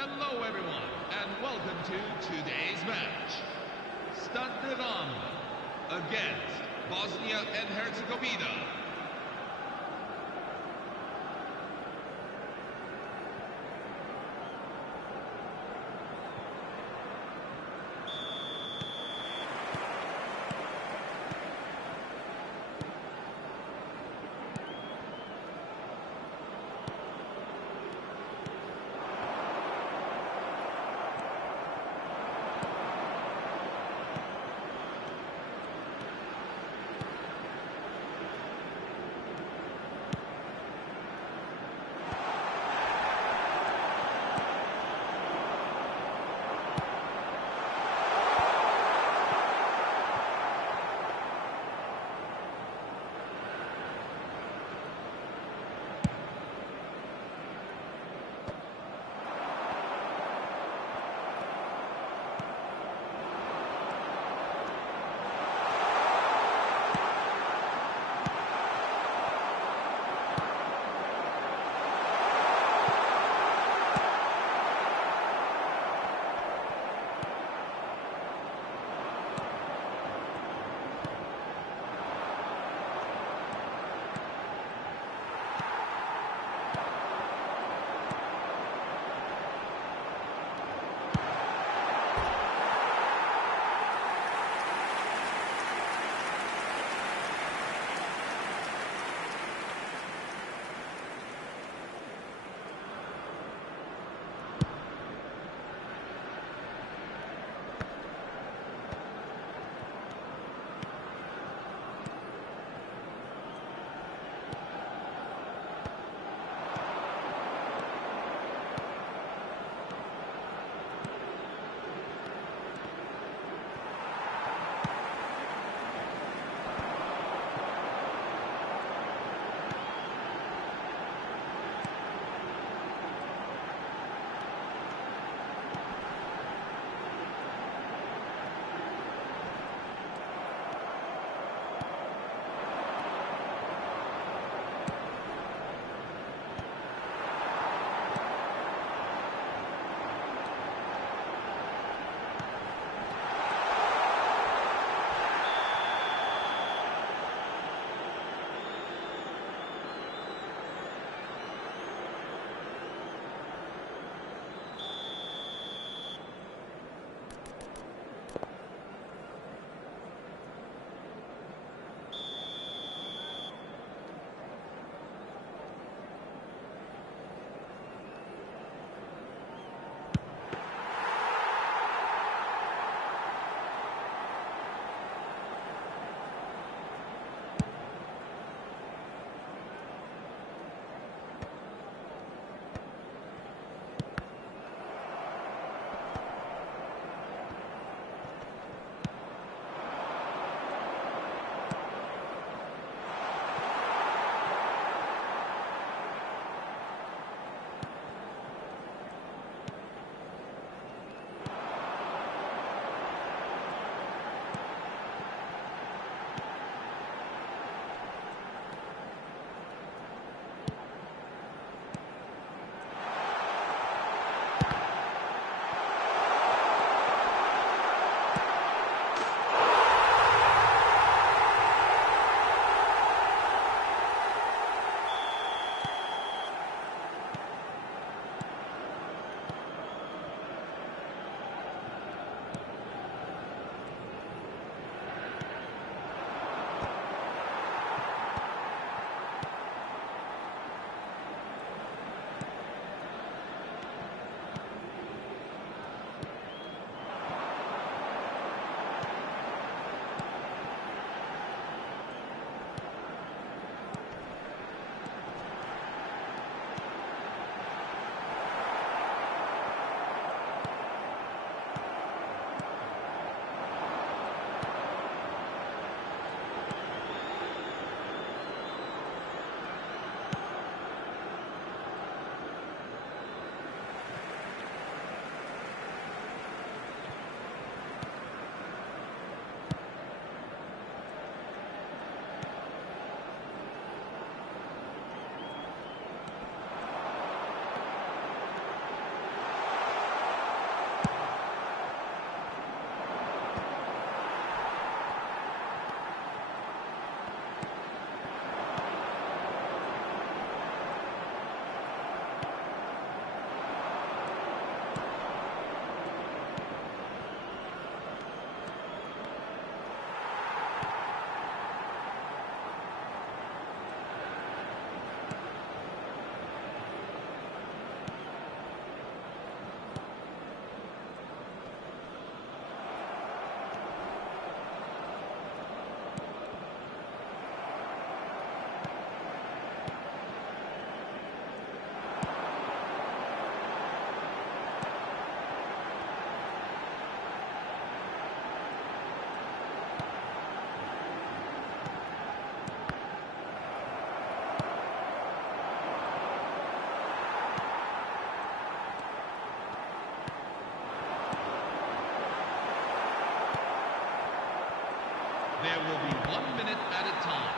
Hello everyone, and welcome to today's match. Stade Ram against Bosnia and Herzegovina. There will be 1 minute at a time.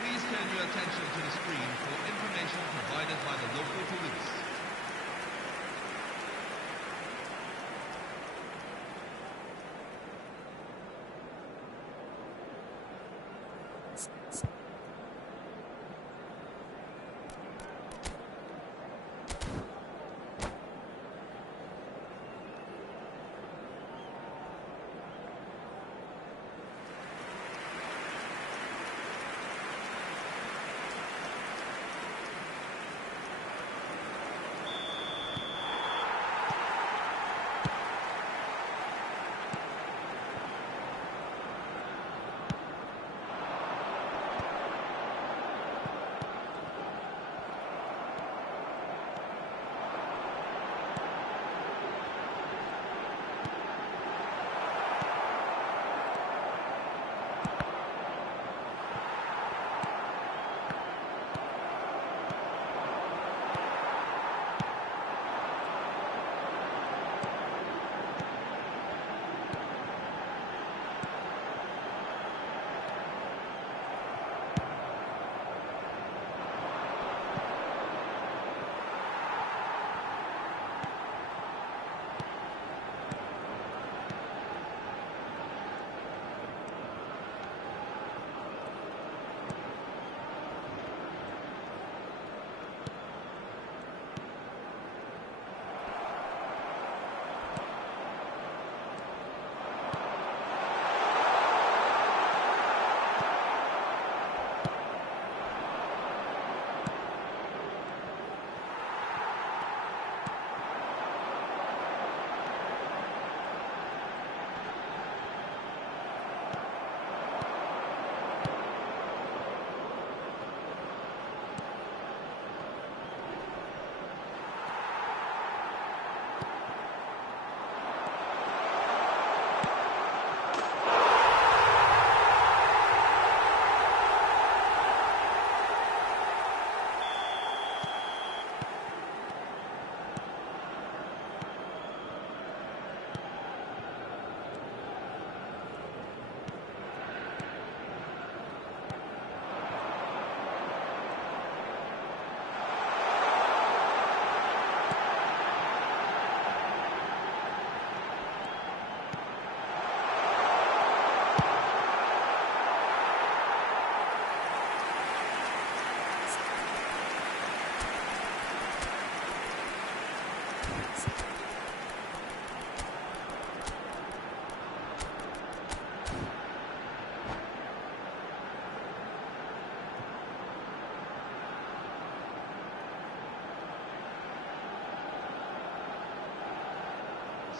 Please turn your attention to the screen for information provided by the local police.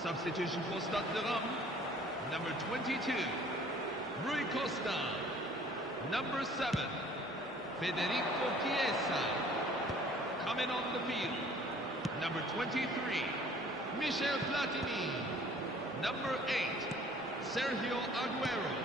Substitution for Stade de Rome, number 22, Rui Costa. Number 7, Federico Chiesa. Coming on the field, number 23, Michel Platini. Number 8, Sergio Aguero.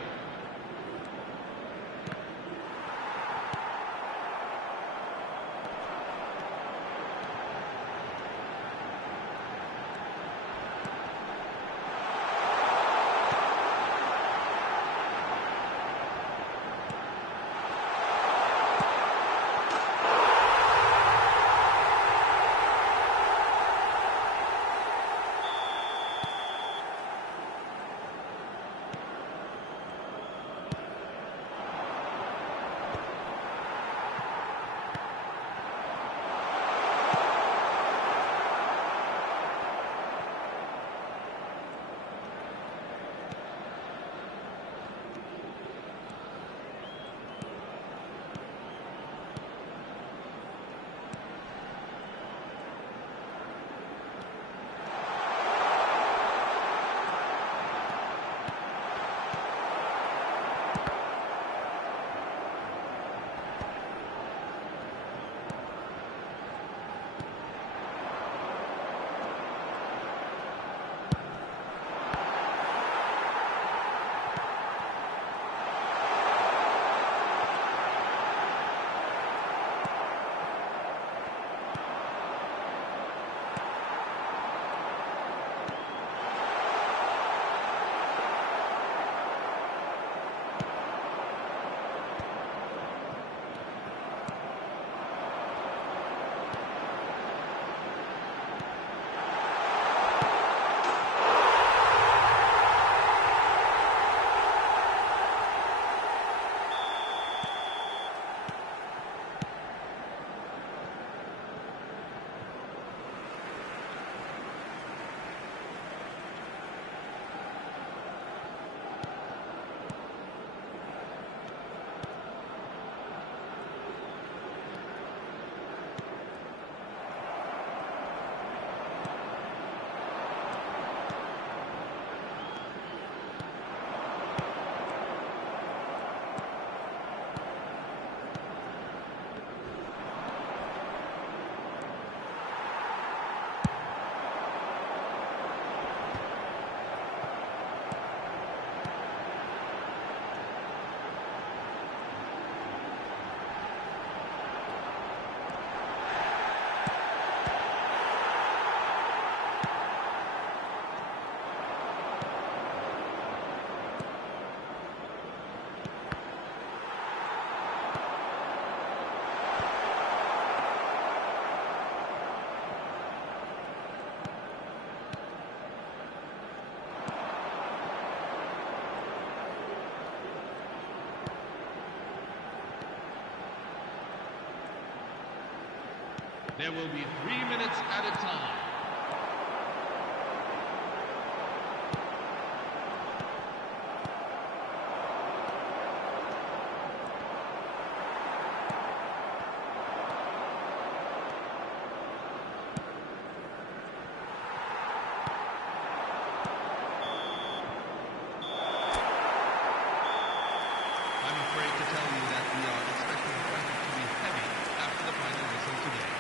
There will be 3 minutes at a time. I'm afraid to tell you that we are expecting traffic to be heavy after the final whistle today.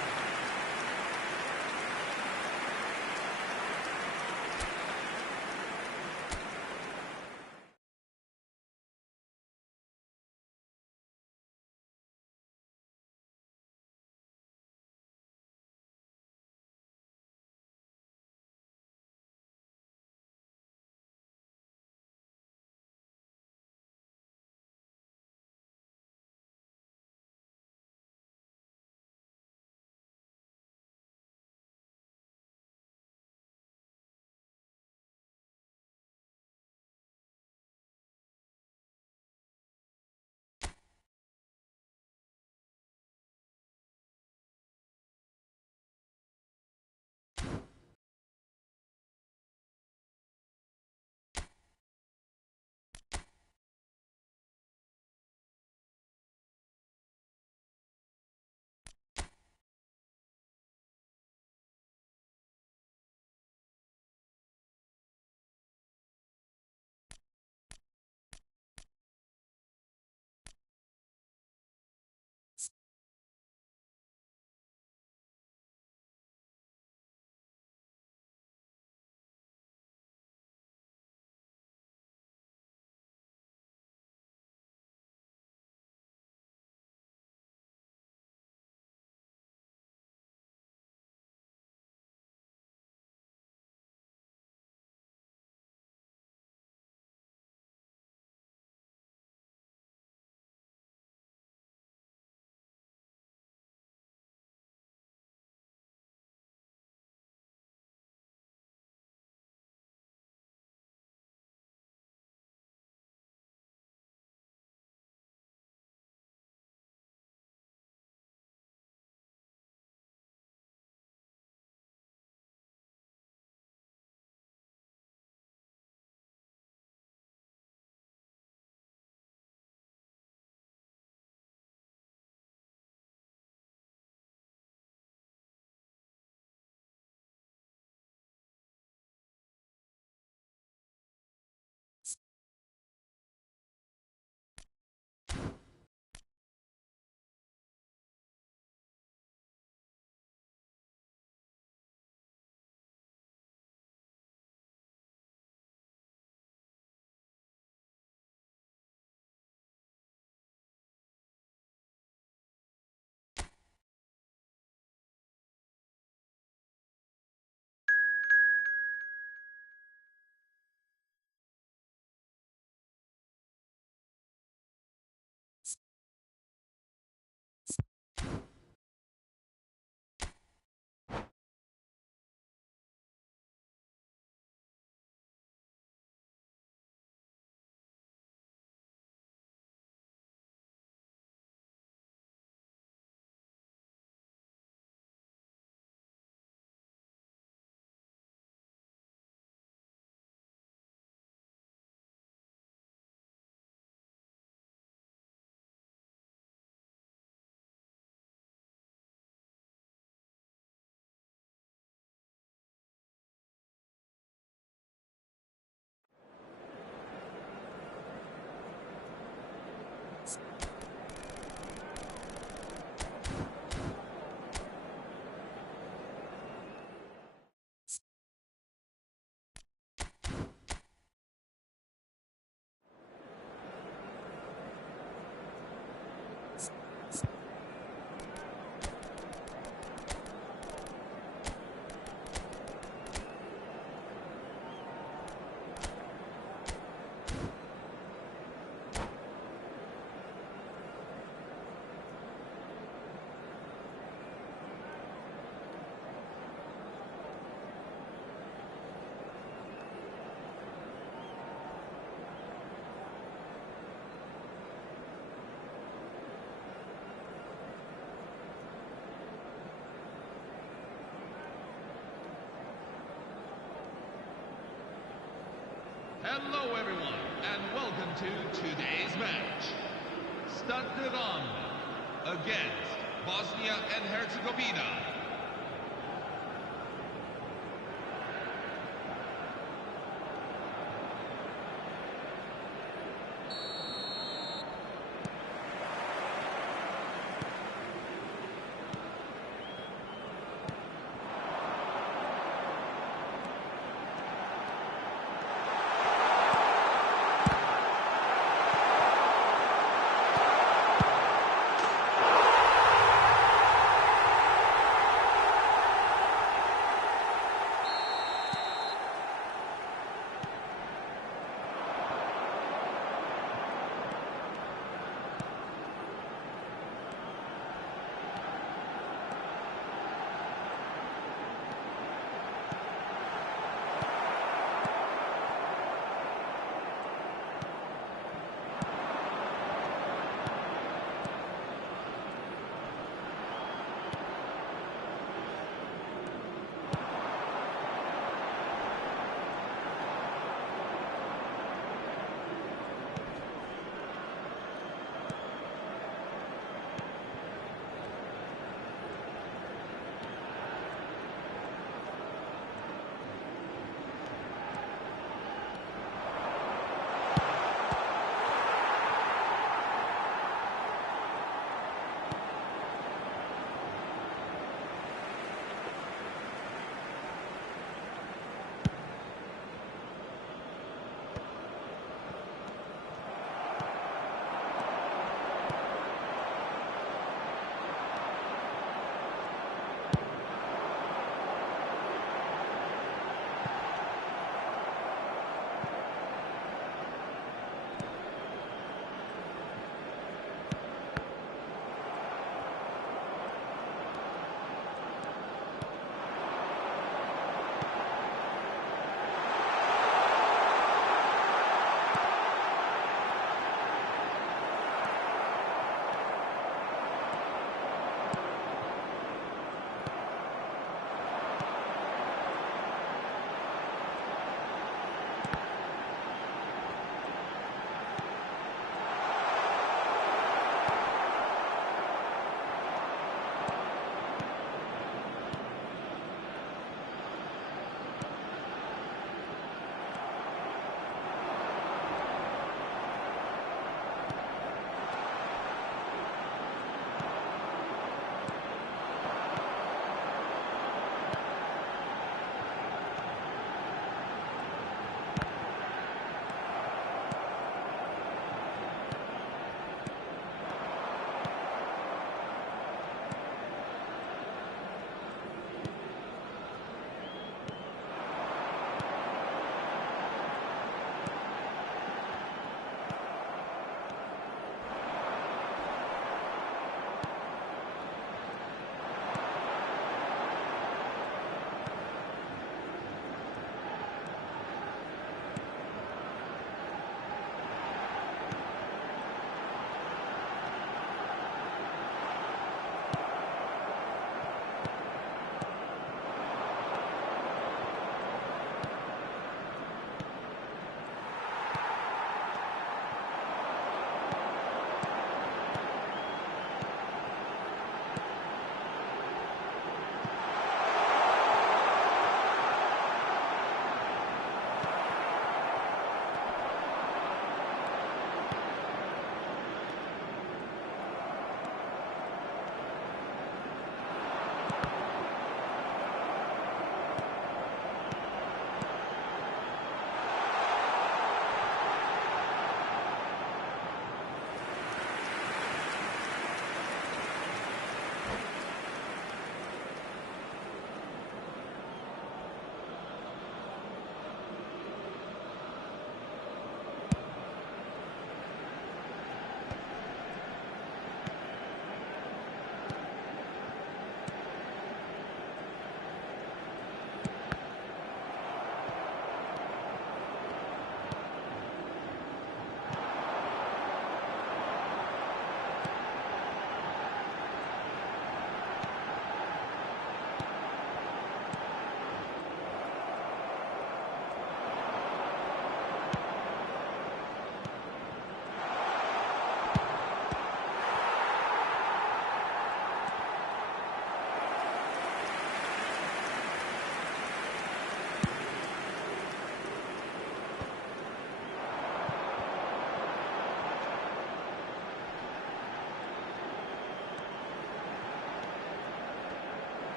Hello everyone, and welcome to today's match. Stade Ron against Bosnia and Herzegovina.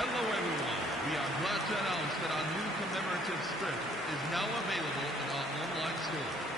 Hello everyone. We are glad to announce that our new commemorative strip is now available in our online store.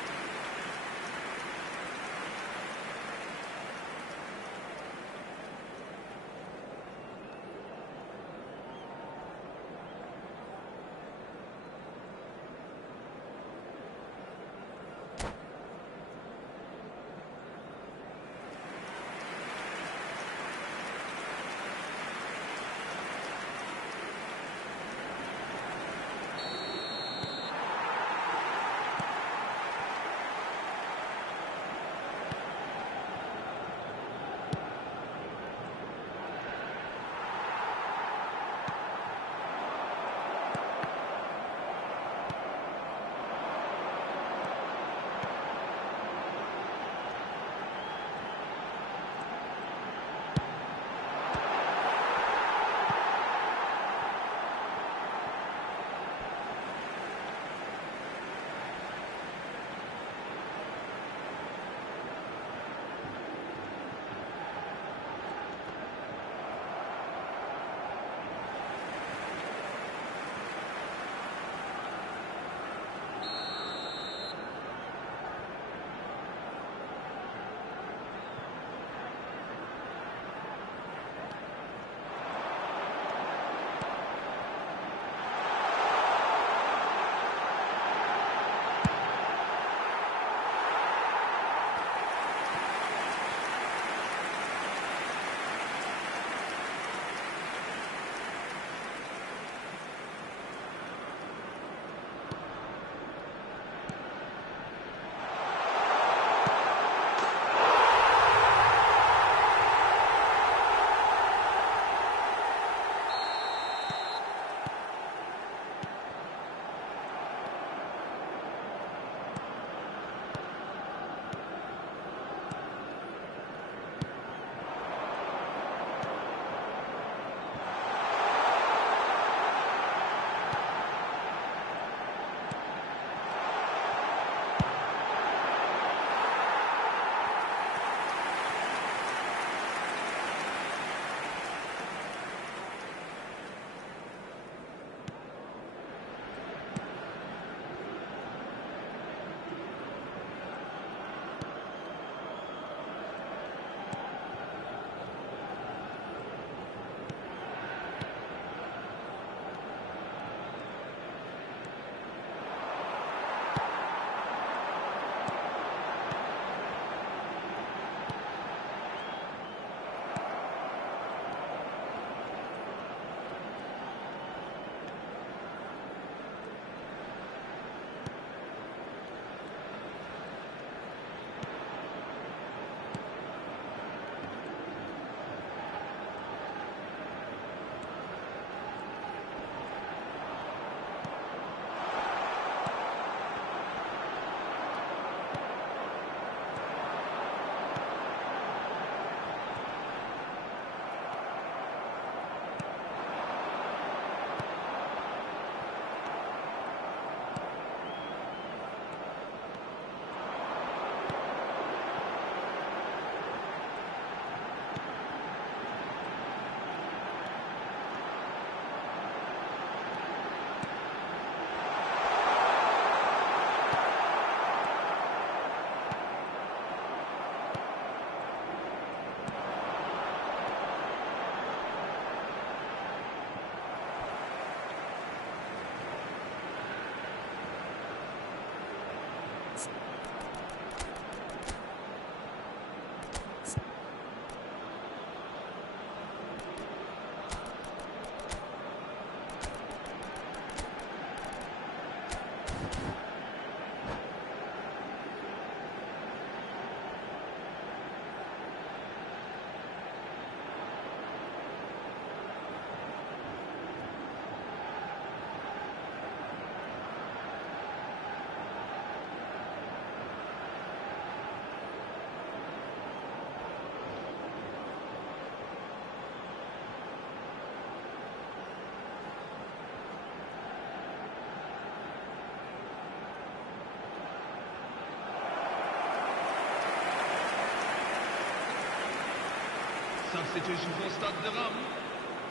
Substitution for Stade de Rome.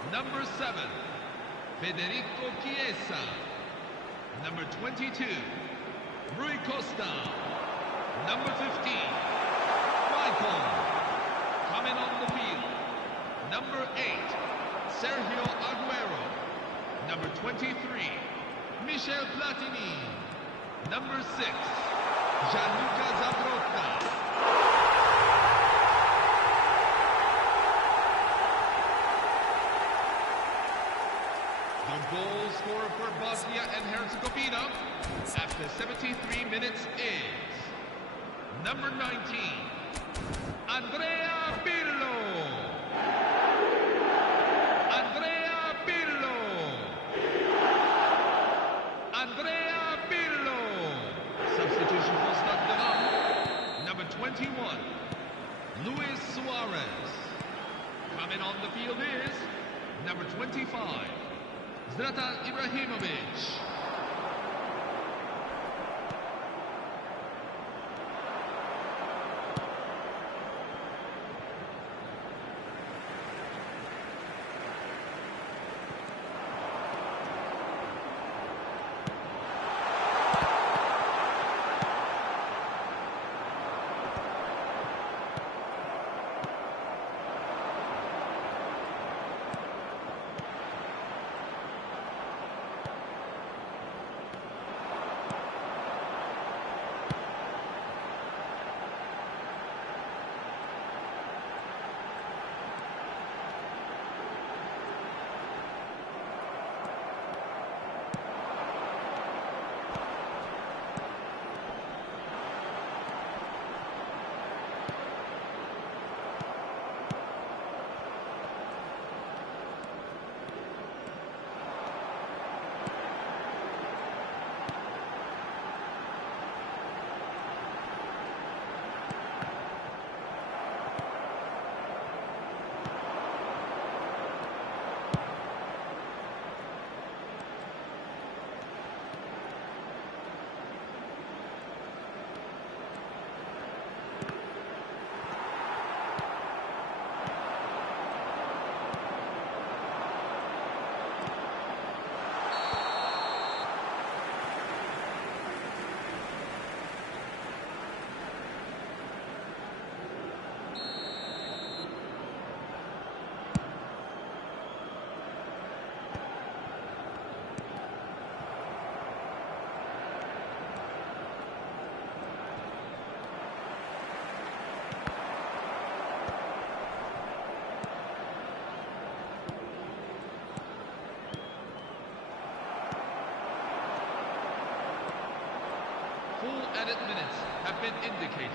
Number 7, Federico Chiesa. Number 22, Rui Costa. Number 15, Michael. Coming on the field, number 8, Sergio Aguero. Number 23, Michel Platini. Number 6, Gianluca Zambrotta. The goal scorer for Bosnia and Herzegovina after 73 minutes is number 19, Andrea Pirlo. Andrea Pirlo. Andrea Pirlo. Substitution for Stockton. Number 21, Luis Suarez. Coming on the field is number 25, Zlatan Ibrahimovic. Full added minutes have been indicated.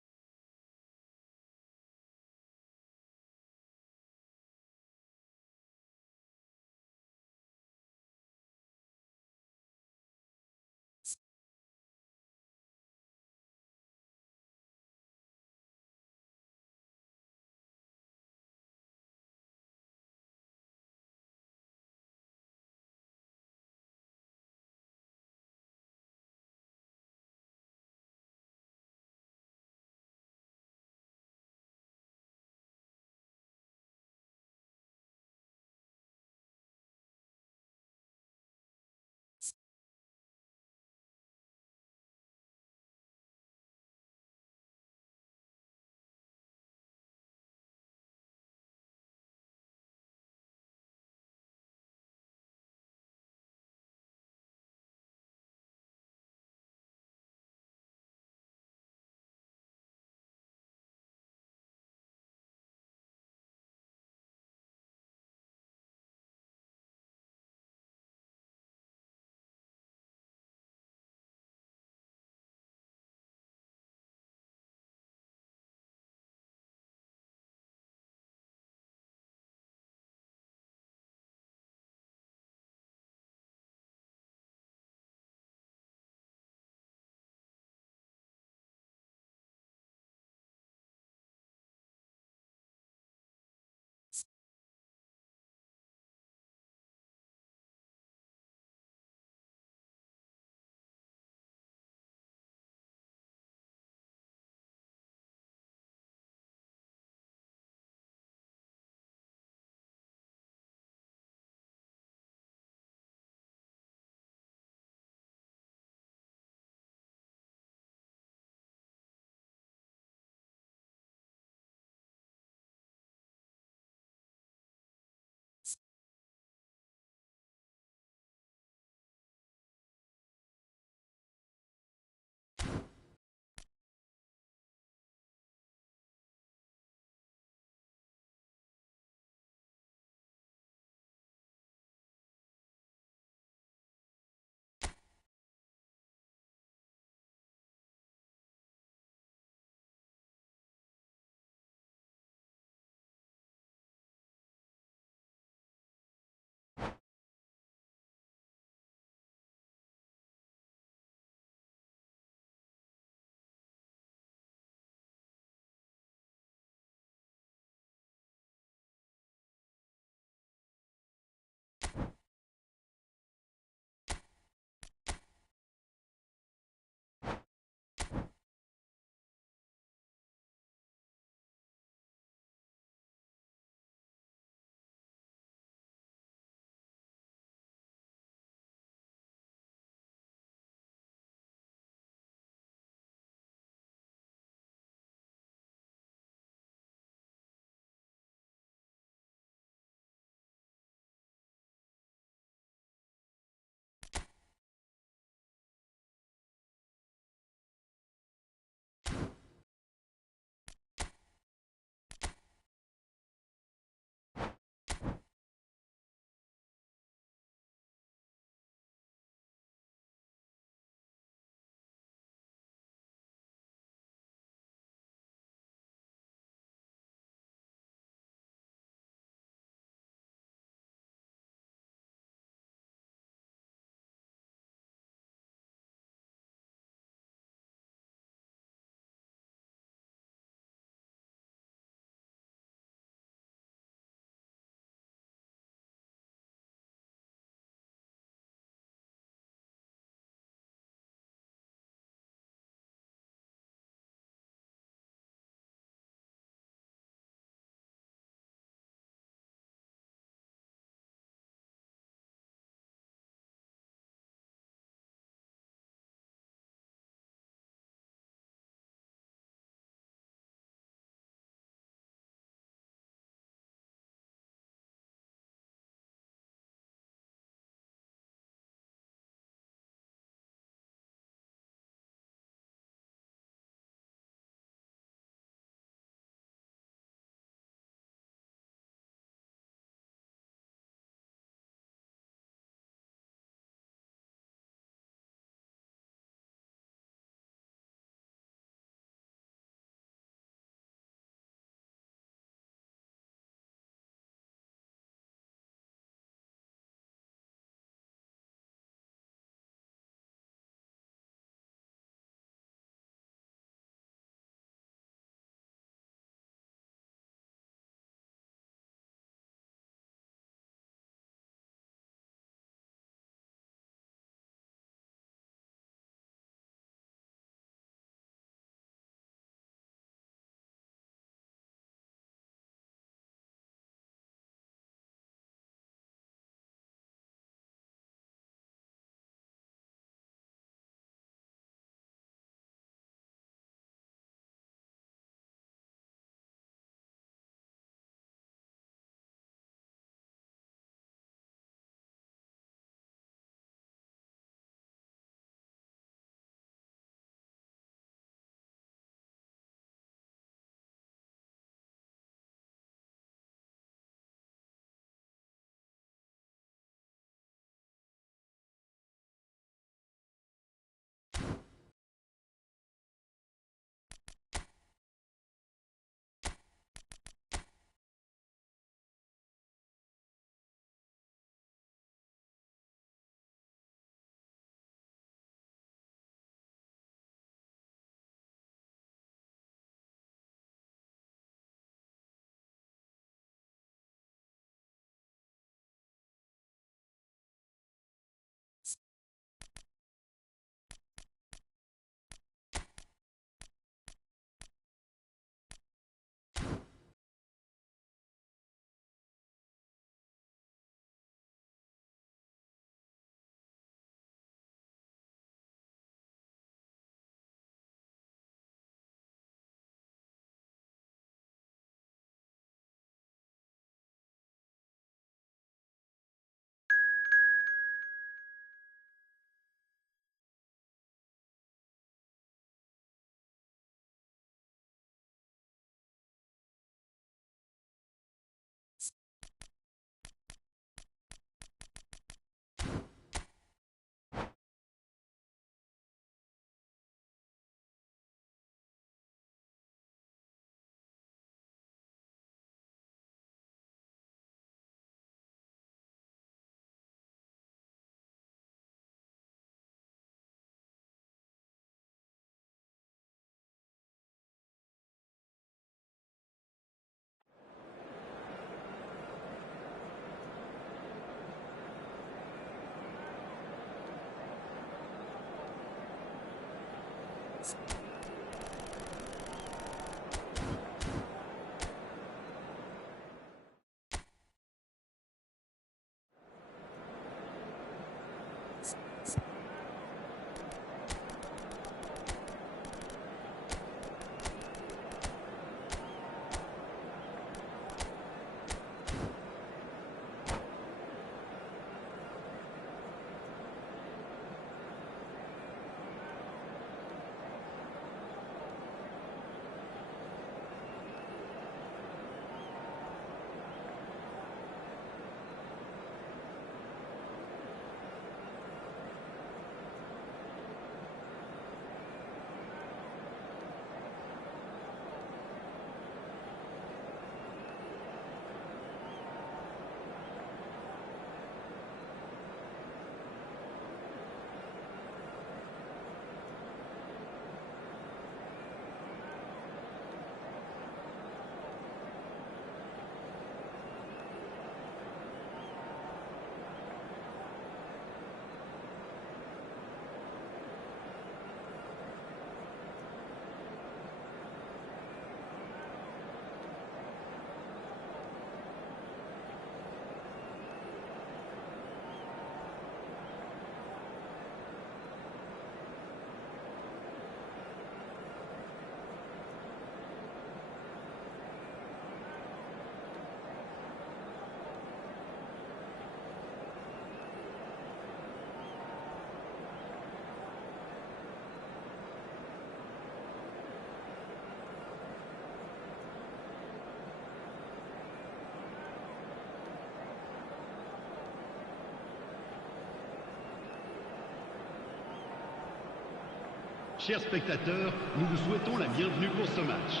Chers spectateurs, nous vous souhaitons la bienvenue pour ce match.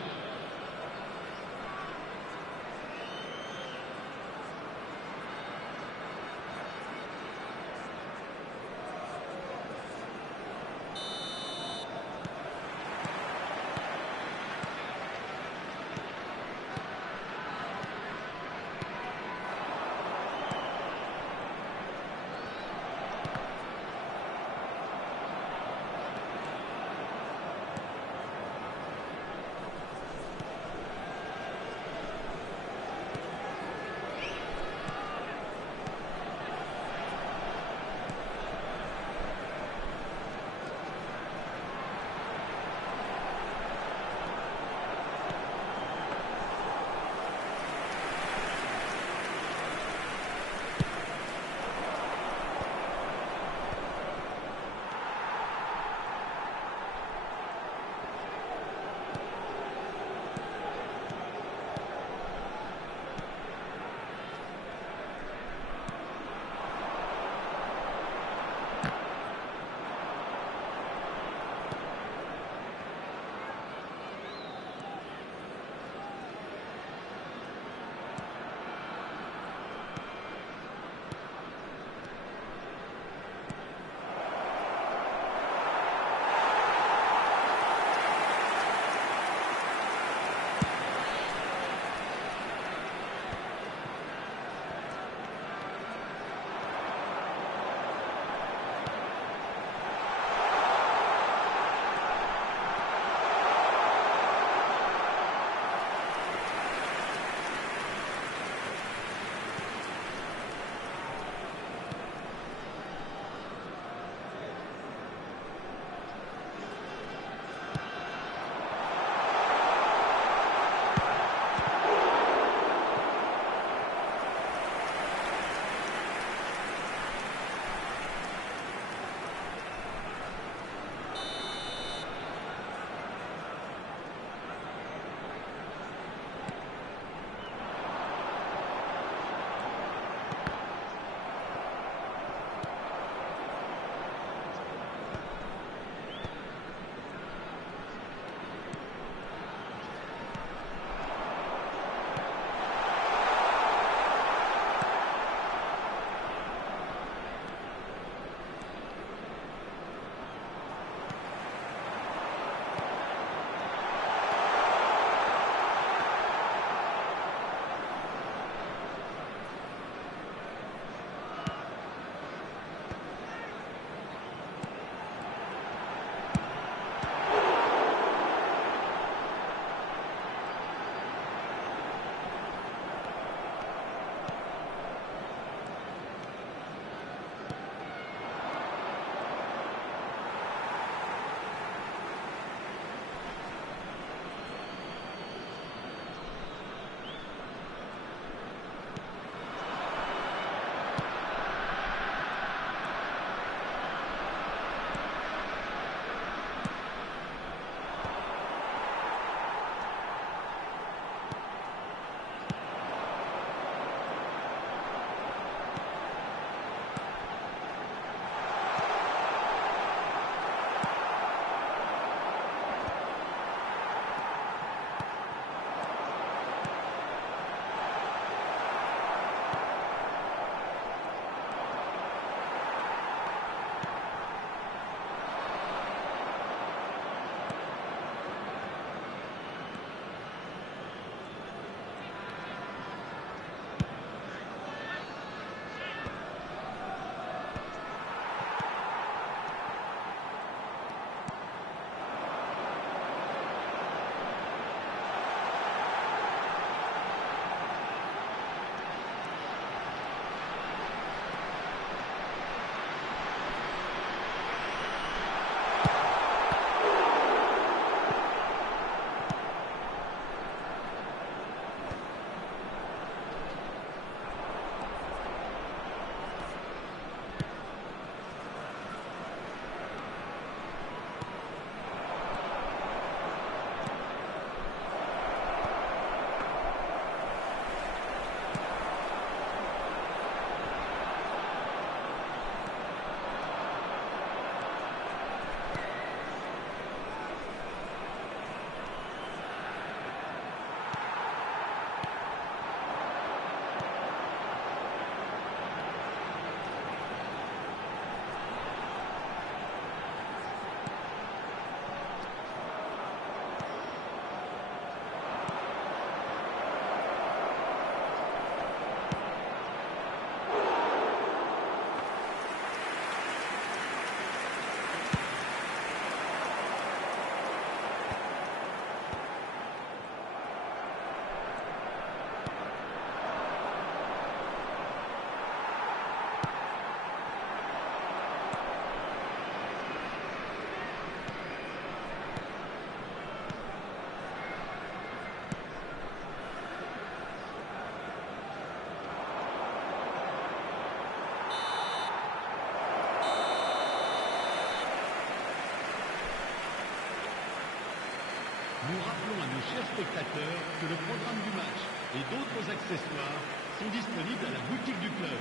chers spectateurs, que le programme du match et d'autres accessoires sont disponibles à la boutique du club.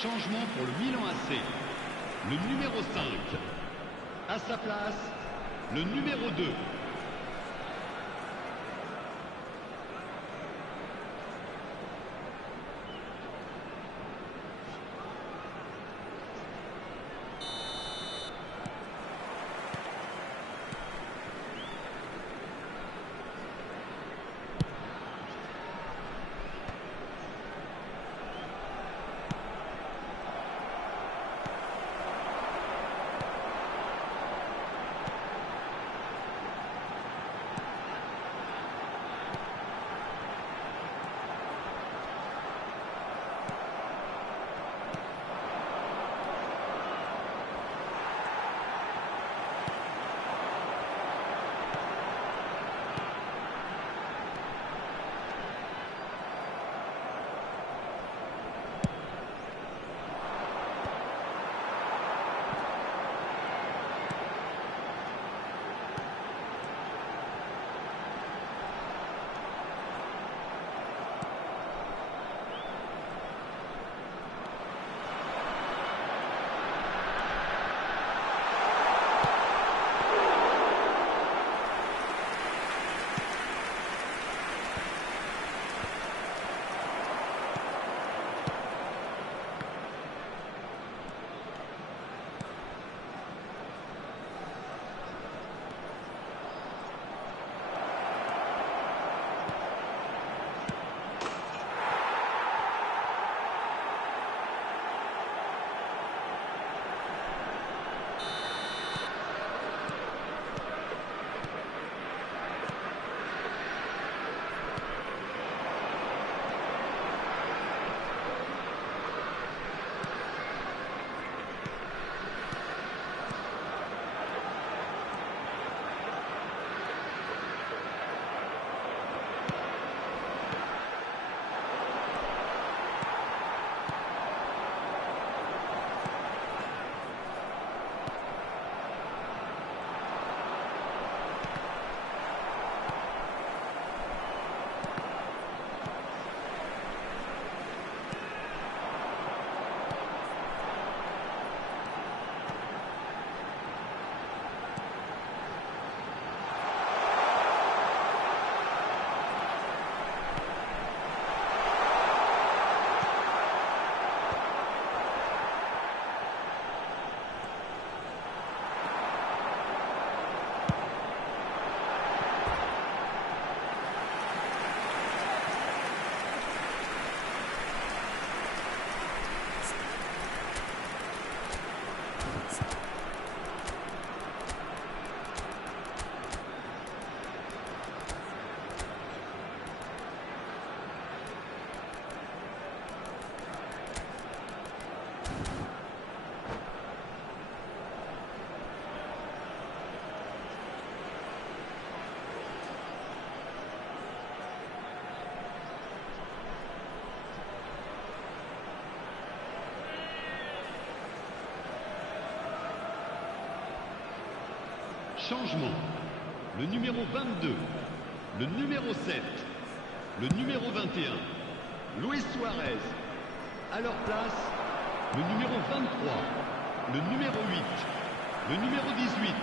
Changement pour le Milan AC. Le numéro 5. À sa place, le numéro 2. Changement. Le numéro 22, le numéro 7, le numéro 21, Luis Suarez. À leur place, le numéro 23, le numéro 8, le numéro 18.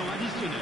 temps additionnel.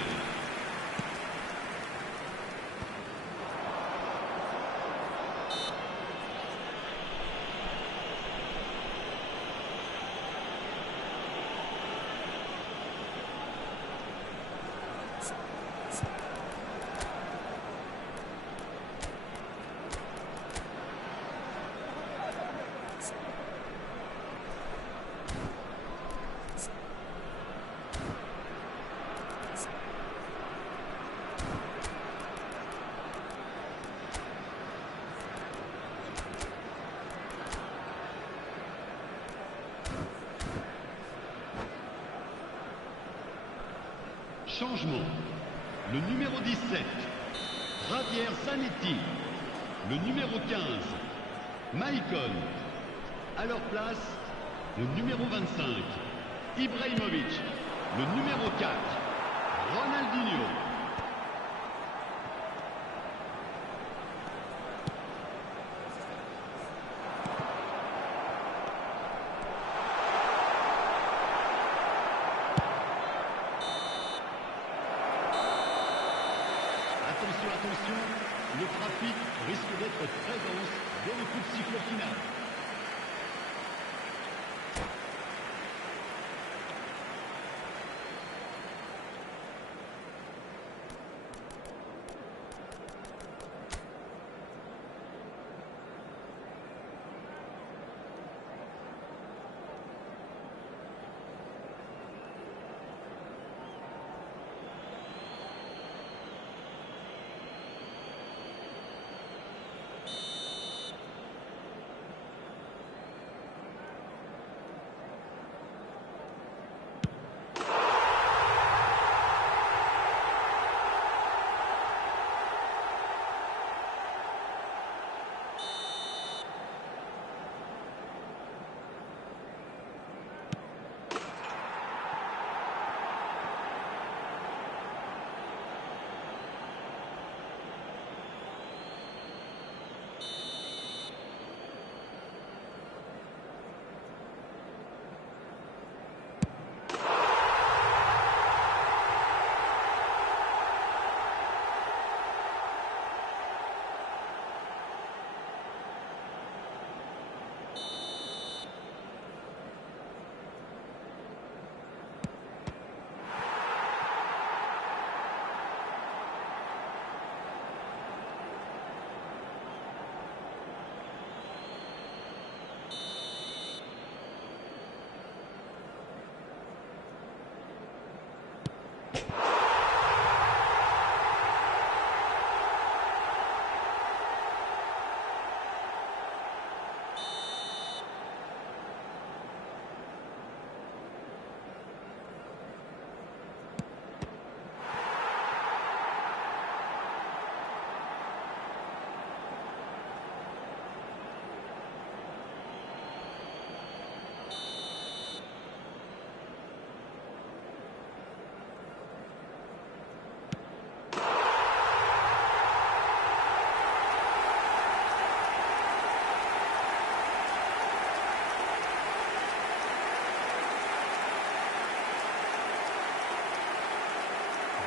Changement. Le numéro 17, Javier Zanetti. Le numéro 15, Maicon. À leur place, le numéro 25, Ibrahimovic. Le numéro 4, Ronaldinho. Attention, le trafic risque d'être très dense dès le coup de sifflet final.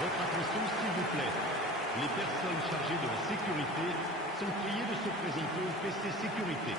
Votre attention, s'il vous plaît. Les personnes chargées de la sécurité sont priées de se présenter au PC Sécurité.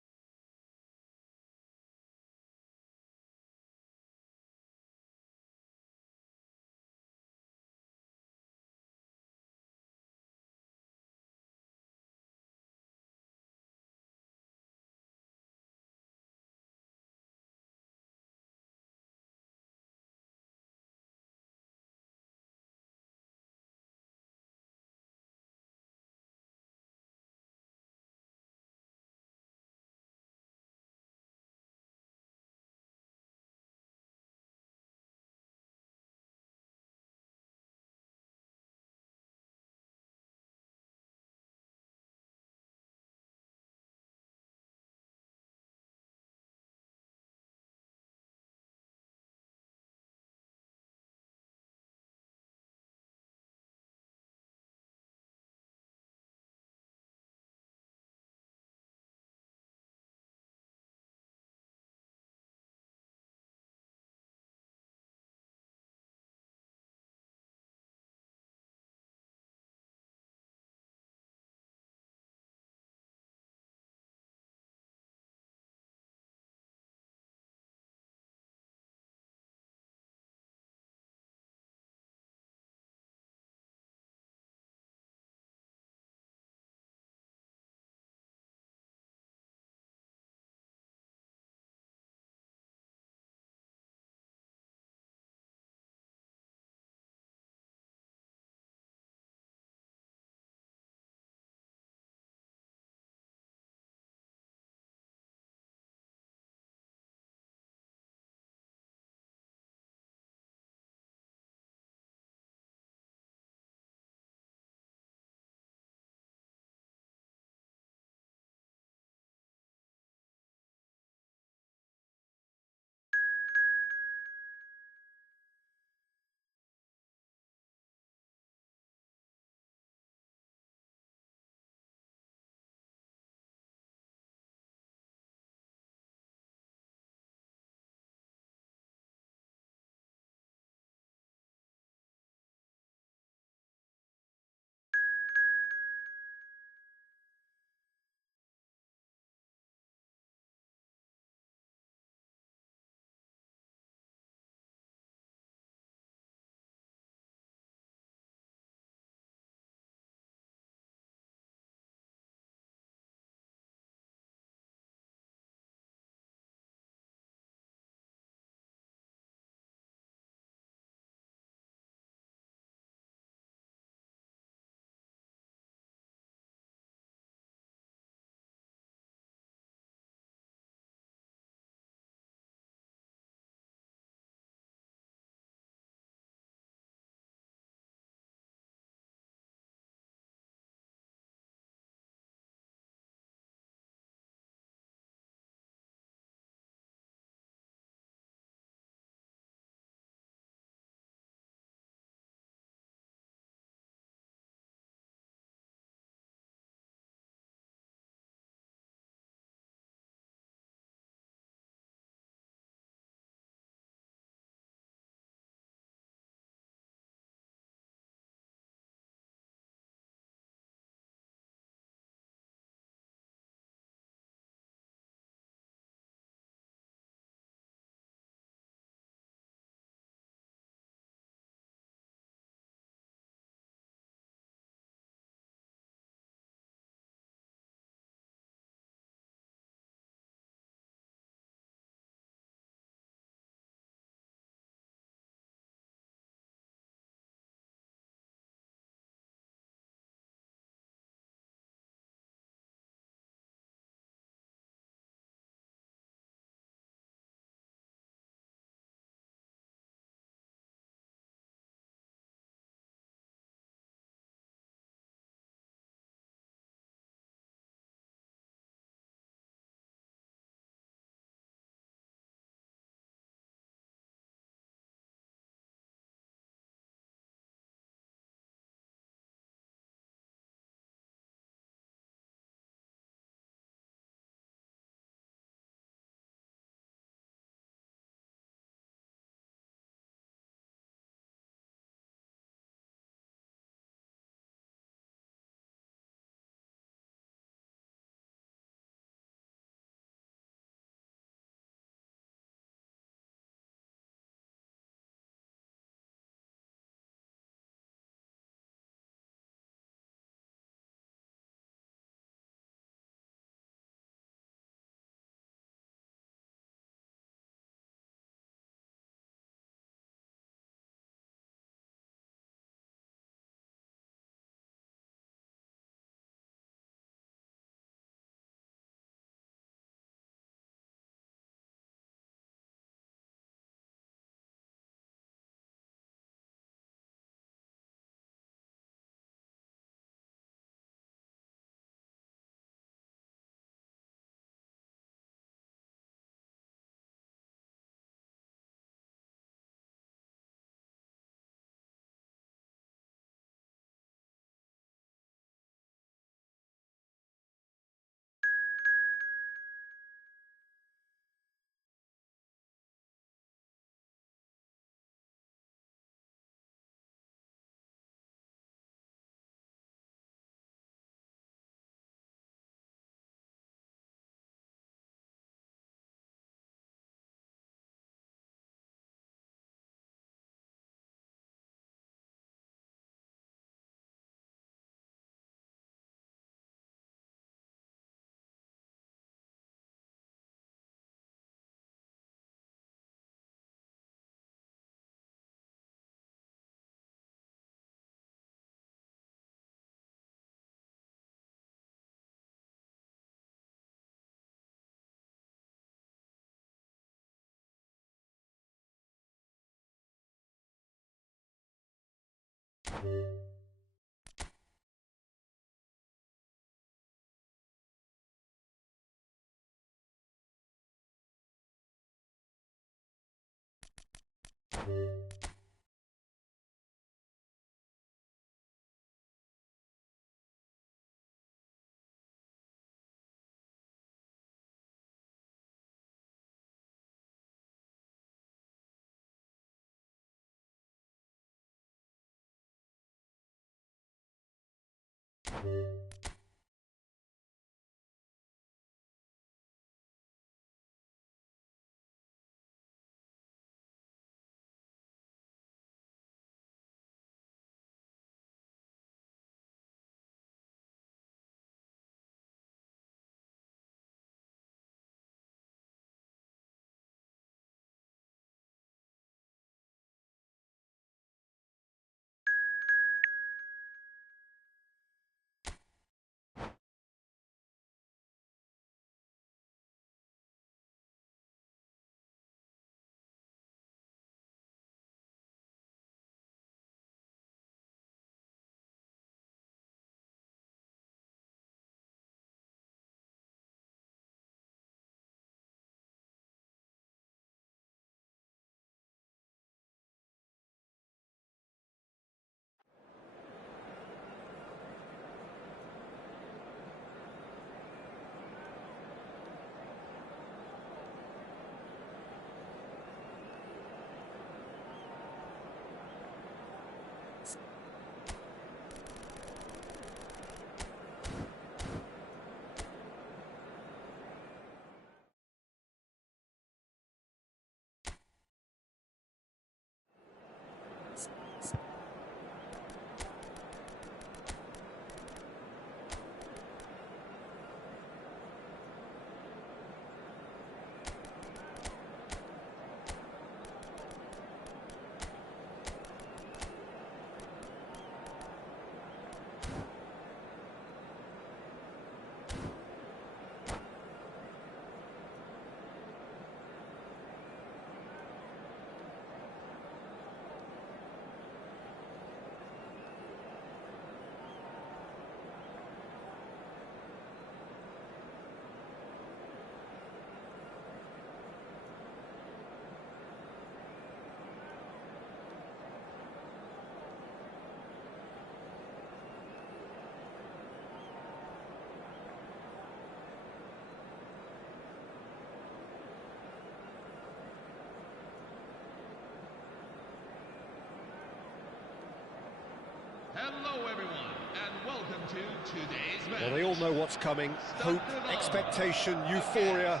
Hello everyone, and welcome to today's match. Well, they all know what's coming. Hope, expectation, euphoria,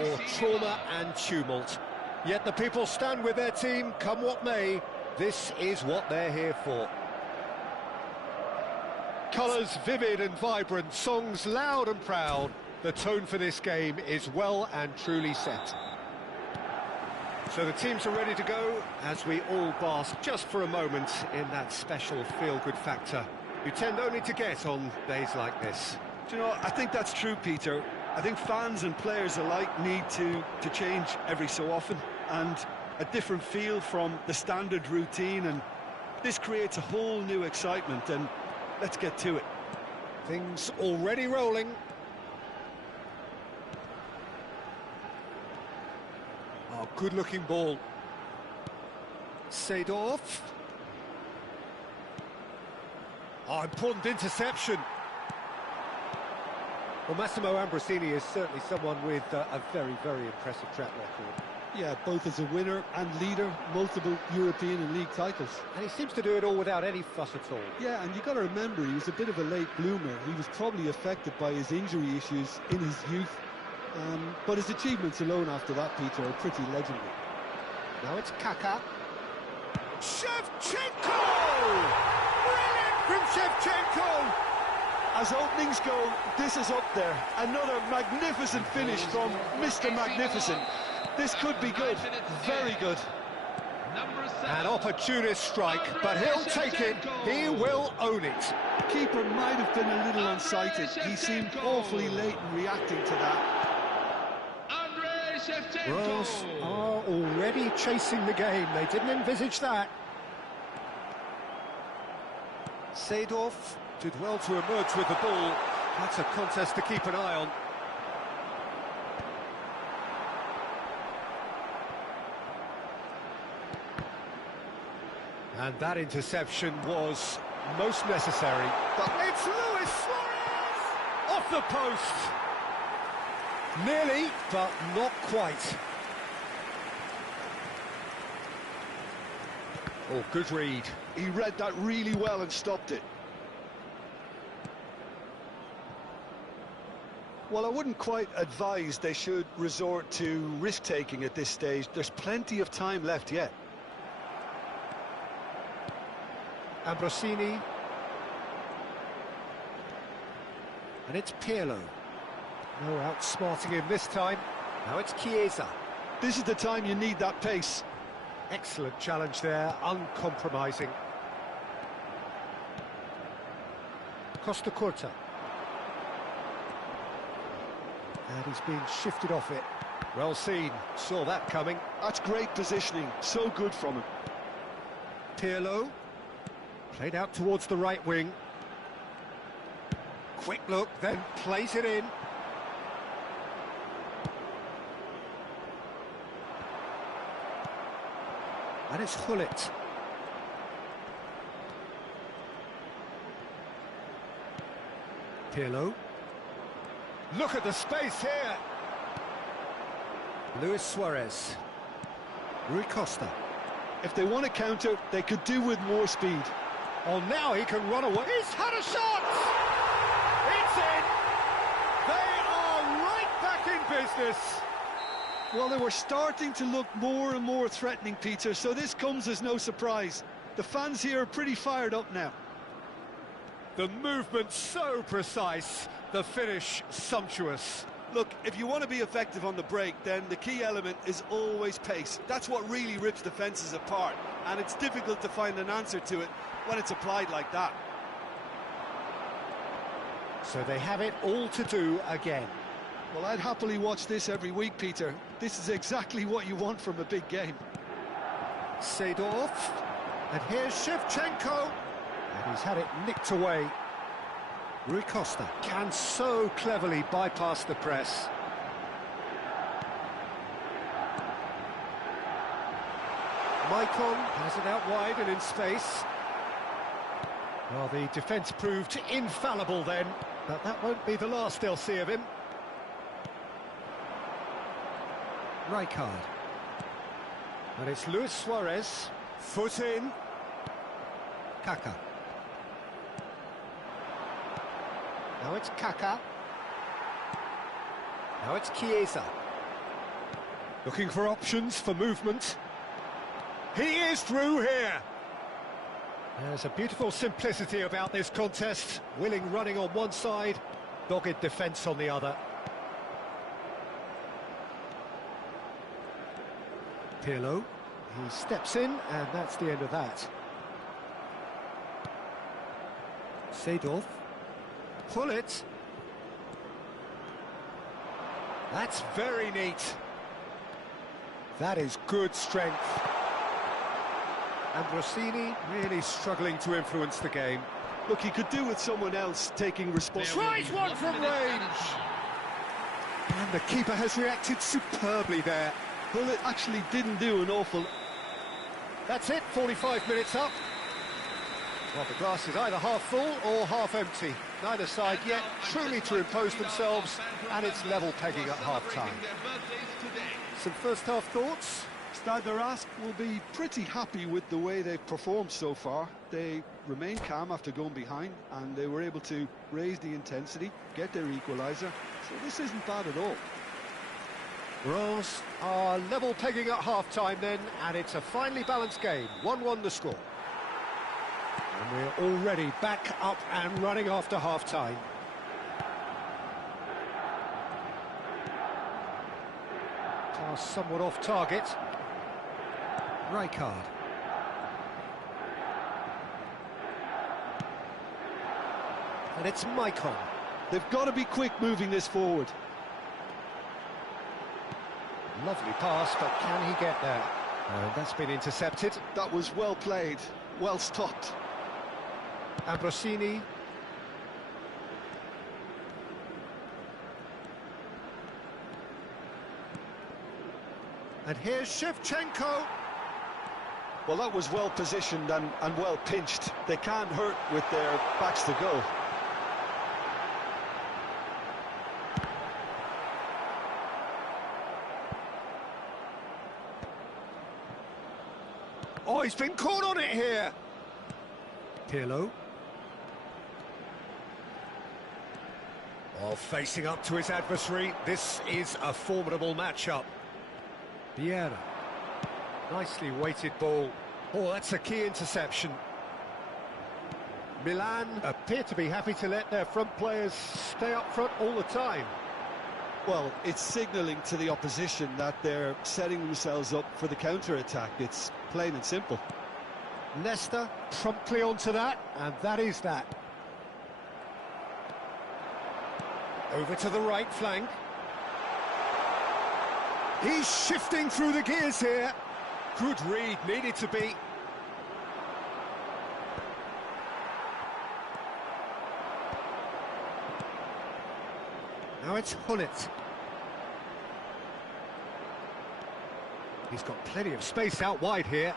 or trauma and tumult. Yet the people stand with their team, come what may. This is what they're here for. Colours vivid and vibrant, songs loud and proud. The tone for this game is well and truly set. So the teams are ready to go as we all bask just for a moment in that special feel-good factor you tend only to get on days like this. Do you know, I think that's true, Peter. I think fans and players alike need to change every so often, and a different feel from the standard routine, and this creates a whole new excitement, and let's get to it. Things already rolling. Oh, good-looking ball. Seedorf. Oh, important interception. Well, Massimo Ambrosini is certainly someone with a very, very impressive track record. Yeah, both as a winner and leader, multiple European and league titles. And he seems to do it all without any fuss at all. Yeah, and you've got to remember, he was a bit of a late bloomer. He was probably affected by his injury issues in his youth. But his achievements alone after that, Peter, are pretty legendary. Now it's Kaká. Shevchenko! Brilliant from Shevchenko! As openings go, this is up there. Another magnificent finish from Mr. Magnificent. This could be good, very good. An opportunist strike, but he'll take it. He will own it. Keeper might have been a little unsighted. He seemed awfully late in reacting to that. Rose are already chasing the game. They didn't envisage that. Seedorf did well to emerge with the ball. That's a contest to keep an eye on. And that interception was most necessary. But it's Luis Suarez! Off the post! Nearly, but not quite. Oh, good read. He read that really well and stopped it. Well, I wouldn't quite advise they should resort to risk-taking at this stage. There's plenty of time left yet. Ambrosini. And it's Pirlo. No outsmarting him this time. Now it's Chiesa. This is the time you need that pace. Excellent challenge there, uncompromising. Costa Curta. And he's being shifted off it. Well seen, saw that coming. That's great positioning, so good from him. Pirlo. Played out towards the right wing. Quick look, then plays it in. And it's Hullet. Pirlo. Look at the space here. Luis Suarez. Rui Costa. If they want to counter, they could do with more speed. Oh, now he can run away. He's had a shot! It's in! They are right back in business! Well, they were starting to look more and more threatening, Peter, so this comes as no surprise. The fans here are pretty fired up now. The movement so precise, the finish sumptuous. Look, if you want to be effective on the break, then the key element is always pace. That's what really rips defences apart, and it's difficult to find an answer to it when it's applied like that. So they have it all to do again. Well, I'd happily watch this every week, Peter. This is exactly what you want from a big game. Seedorf, and here's Shevchenko, and he's had it nicked away. Rui Costa can so cleverly bypass the press. Maicon has it out wide and in space. Well, the defence proved infallible then, but that won't be the last they'll see of him. Rijkaard. And it's Luis Suarez. Foot in. Kaká. Now it's Kaká. Now it's Chiesa. Looking for options for movement. He is through here. There's a beautiful simplicity about this contest. Willing running on one side, dogged defence on the other. Pirlo, he steps in, and that's the end of that. Seedorf. Pull it. That's very neat. That is good strength. Ambrosini really struggling to influence the game. Look, he could do with someone else taking responsibility. Tries one from range! And the keeper has reacted superbly there. Well, it actually didn't do an awful... That's it, 45 minutes up. Well, the glass is either half full or half empty. Neither side yet truly to impose themselves, and it's level pegging at half-time. Some first-half thoughts? Stade de Reims will be pretty happy with the way they've performed so far. They remained calm after going behind, and they were able to raise the intensity, get their equaliser. So this isn't bad at all. Reims are level pegging at half-time then, and it's a finely balanced game. 1-1 the score. And we're already back up and running after half-time. Pass somewhat off target. Rijkaard. And it's Maicon. They've got to be quick moving this forward. Lovely pass, but can he get there? That's been intercepted. That was well played, well stopped. Ambrosini. And here's Shevchenko. Well, that was well positioned and well pinched. They can't hurt with their backs to goal. Oh, he's been caught on it here. Pirlo. Oh, facing up to his adversary. This is a formidable matchup. Vieira. Nicely weighted ball. Oh, that's a key interception. Milan appear to be happy to let their front players stay up front all the time. Well, it's signalling to the opposition that they're setting themselves up for the counter-attack. It's plain and simple. Nesta promptly onto that, and that is that. Over to the right flank. He's shifting through the gears here. Good read, needed to be. Now it's Hullet. He's got plenty of space out wide here.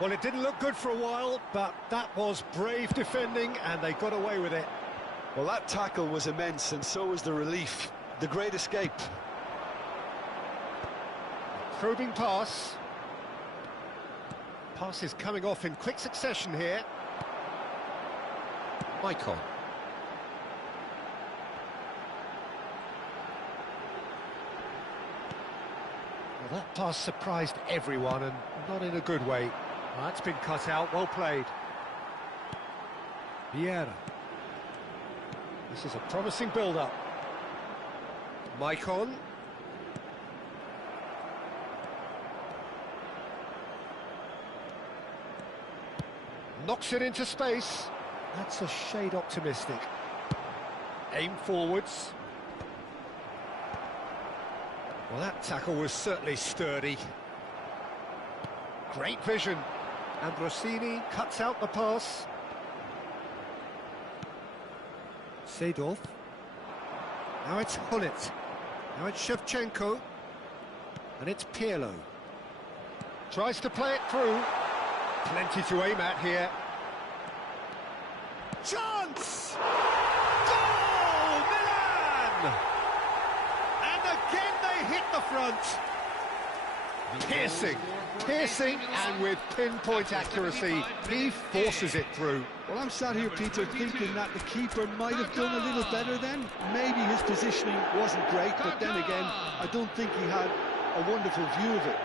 Well, it didn't look good for a while, but that was brave defending, and they got away with it. Well, that tackle was immense, and so was the relief. The great escape. Probing pass. Pass is coming off in quick succession here. Maicon. Well, that pass surprised everyone, and not in a good way. Well, that's been cut out, well played. Vieira. This is a promising build-up. Maicon. Knocks it into space. That's a shade optimistic. Aim forwards. Well, that tackle was certainly sturdy. Great vision. Ambrosini cuts out the pass. Seedorf. Now it's Hullet. Now it's Shevchenko. And it's Pirlo. Tries to play it through. Plenty to aim at here. Chance! Goal! Milan! And again they hit the front. Piercing, and with pinpoint accuracy, he forces it through. Well, I'm sat here, Peter, thinking that the keeper might have done a little better then. Maybe his positioning wasn't great, but then again, I don't think he had a wonderful view of it.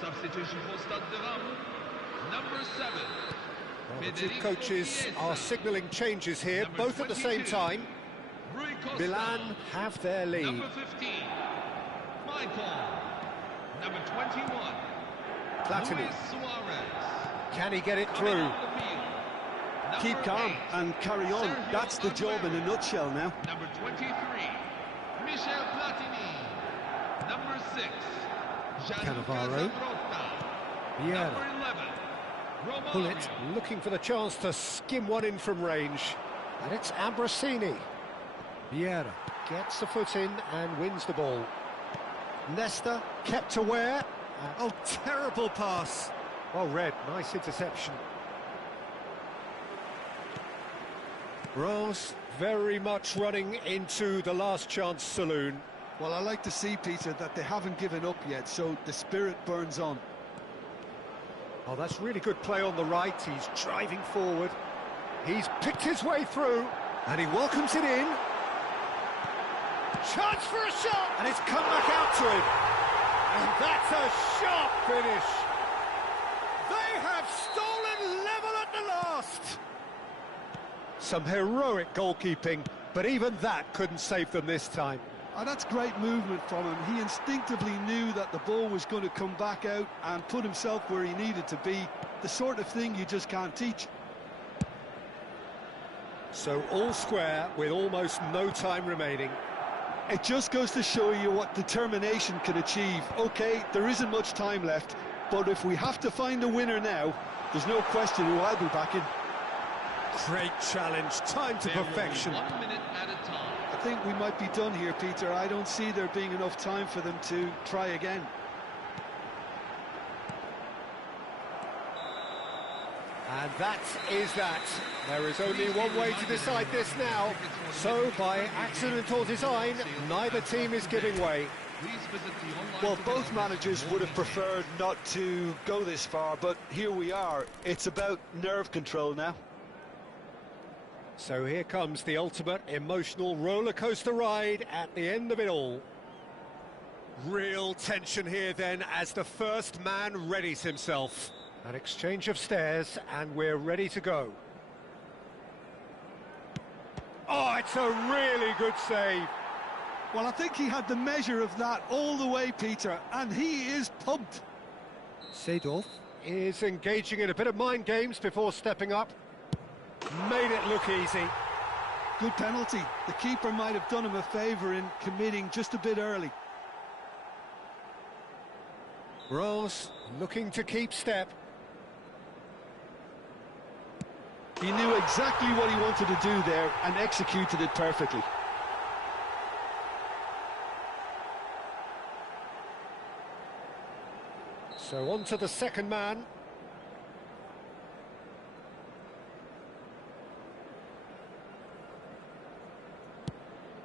Substitution for Stade de Reims, number 7. Well, the two coaches are signalling changes here, both at the same time. Milan have their lead. Number 15, Maicon. Number 21, Platini. Luis Suarez. Can he get it through? Keep calm and carry on. That's the job in a nutshell now. Number 23, Michel Platini. Number 6, Cannavaro. Vieira. Number 11, Hullet looking for the chance to skim one in from range. And it's Ambrosini. Vieira gets the foot in and wins the ball. Nesta kept aware. Oh, terrible pass. Well read, nice interception. Reims very much running into the last chance saloon. Well, I like to see, Peter, that they haven't given up yet, so the spirit burns on. Oh, that's really good play on the right. He's driving forward. He's picked his way through, and he welcomes it in. Chance for a shot, and it's come back out to him. And that's a sharp finish. They have stolen level at the last. Some heroic goalkeeping, but even that couldn't save them this time. Oh, that's great movement from him. He instinctively knew that the ball was going to come back out and put himself where he needed to be. The sort of thing you just can't teach. So all square with almost no time remaining. It just goes to show you what determination can achieve. OK, there isn't much time left, but if we have to find a winner now, there's no question who I'll be backing. Great challenge, time to perfection. 1 minute at a time. I think we might be done here, Peter. I don't see there being enough time for them to try again. And that is that. There is only one way to decide this now. So, by accident or design, neither team is giving way. Please visit the online Well, both managers would have preferred not to go this far, but here we are. It's about nerve control now. So here comes the ultimate emotional roller coaster ride at the end of it all. Real tension here then as the first man readies himself. An exchange of stares and we're ready to go. Oh, it's a really good save. Well, I think he had the measure of that all the way, Peter, and he is pumped. Seedorf is engaging in a bit of mind games before stepping up. Made it look easy. Good penalty. The keeper might have done him a favour in committing just a bit early. Rose looking to keep step. He knew exactly what he wanted to do there and executed it perfectly. So on to the second man.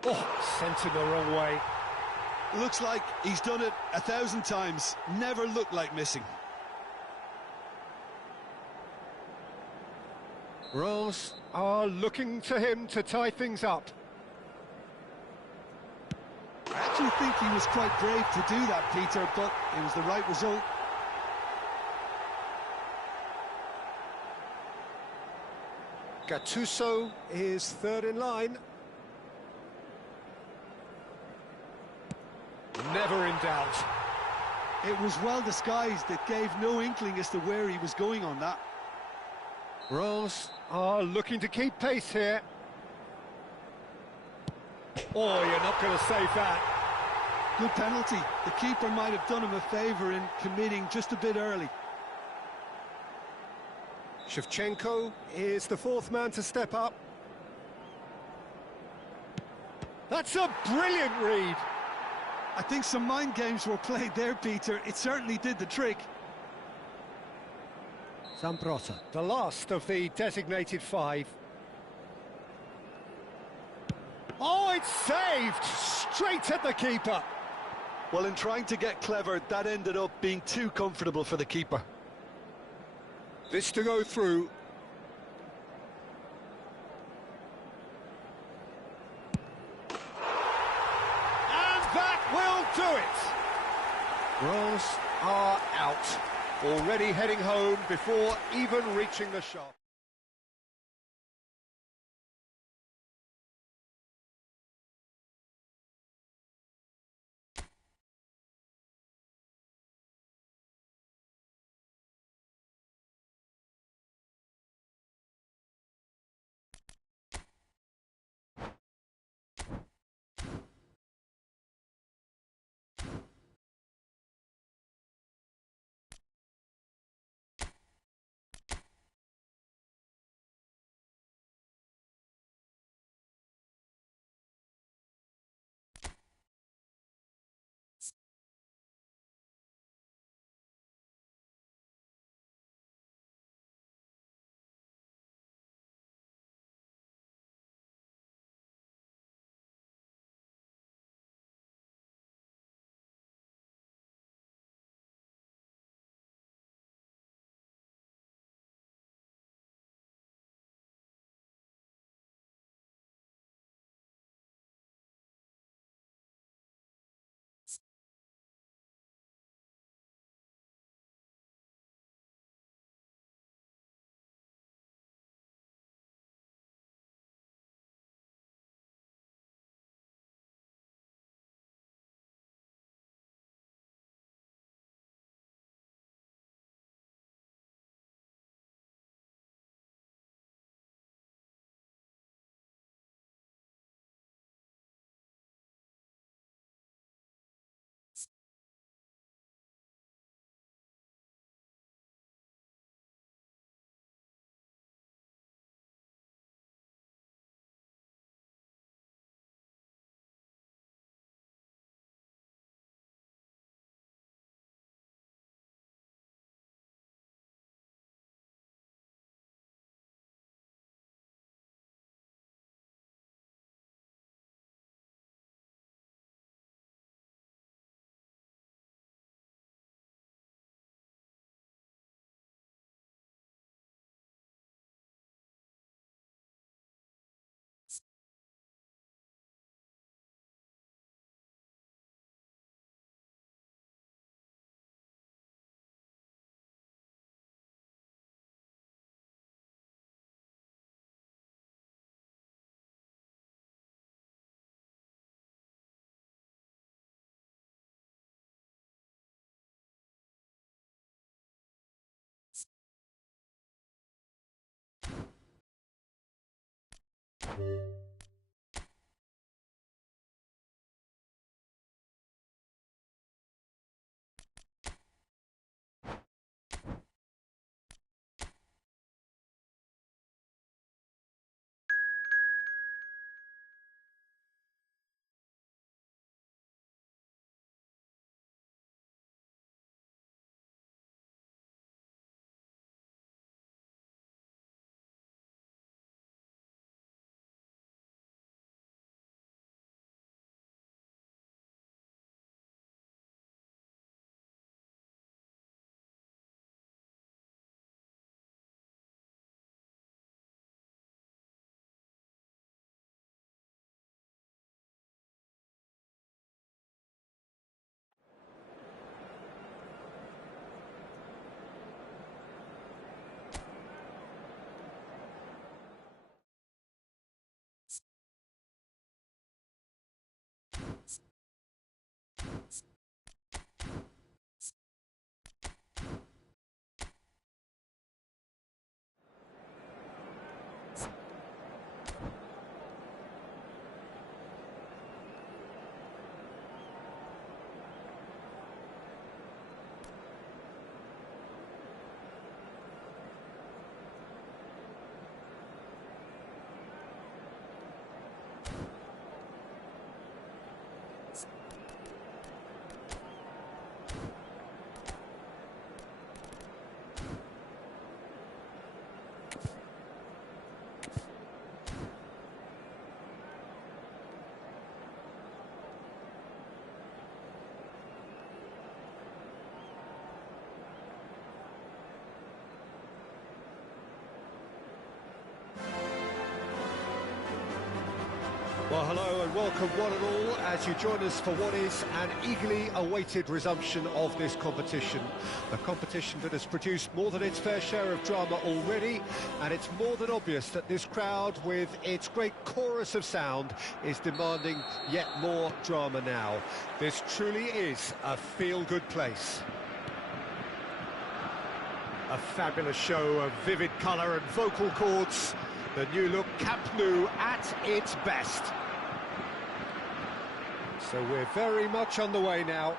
Oh, sent him the wrong way. Looks like he's done it 1,000 times. Never looked like missing. Rose are looking to him to tie things up. I actually think he was quite brave to do that, Peter, but it was the right result. Gattuso is third in line. Never in doubt. It was well disguised. It gave no inkling as to where he was going on that. Rose are looking to keep pace here. Oh, you're not going to save that. Good penalty. The keeper might have done him a favour in committing just a bit early. Shevchenko is the fourth man to step up. That's a brilliant read. I think some mind games were played there, Peter. It certainly did the trick. Zambrotta, the last of the designated five. Oh, it's saved! Straight at the keeper. Well, in trying to get clever, that ended up being too comfortable for the keeper. This to go through. And that will do it! Rose are out. Already heading home before even reaching the shop. Well, hello and welcome one and all as you join us for what is an eagerly awaited resumption of this competition. A competition that has produced more than its fair share of drama already, and it's more than obvious that this crowd, with its great chorus of sound, is demanding yet more drama now. This truly is a feel-good place. A fabulous show of vivid colour and vocal cords. The new look Camp Nou at its best. So we're very much on the way now.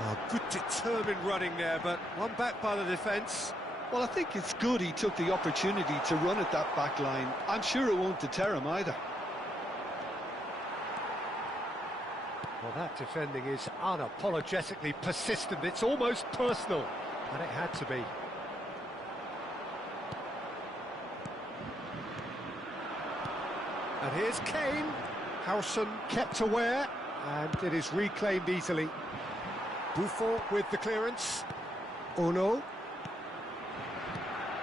Oh, good determined running there, but one back by the defence. Well, I think it's good he took the opportunity to run at that back line. I'm sure it won't deter him either. Well, that defending is unapologetically persistent. It's almost personal. And it had to be. And here's Kane. Howson kept aware, and it is reclaimed easily. Buffon with the clearance. Ono.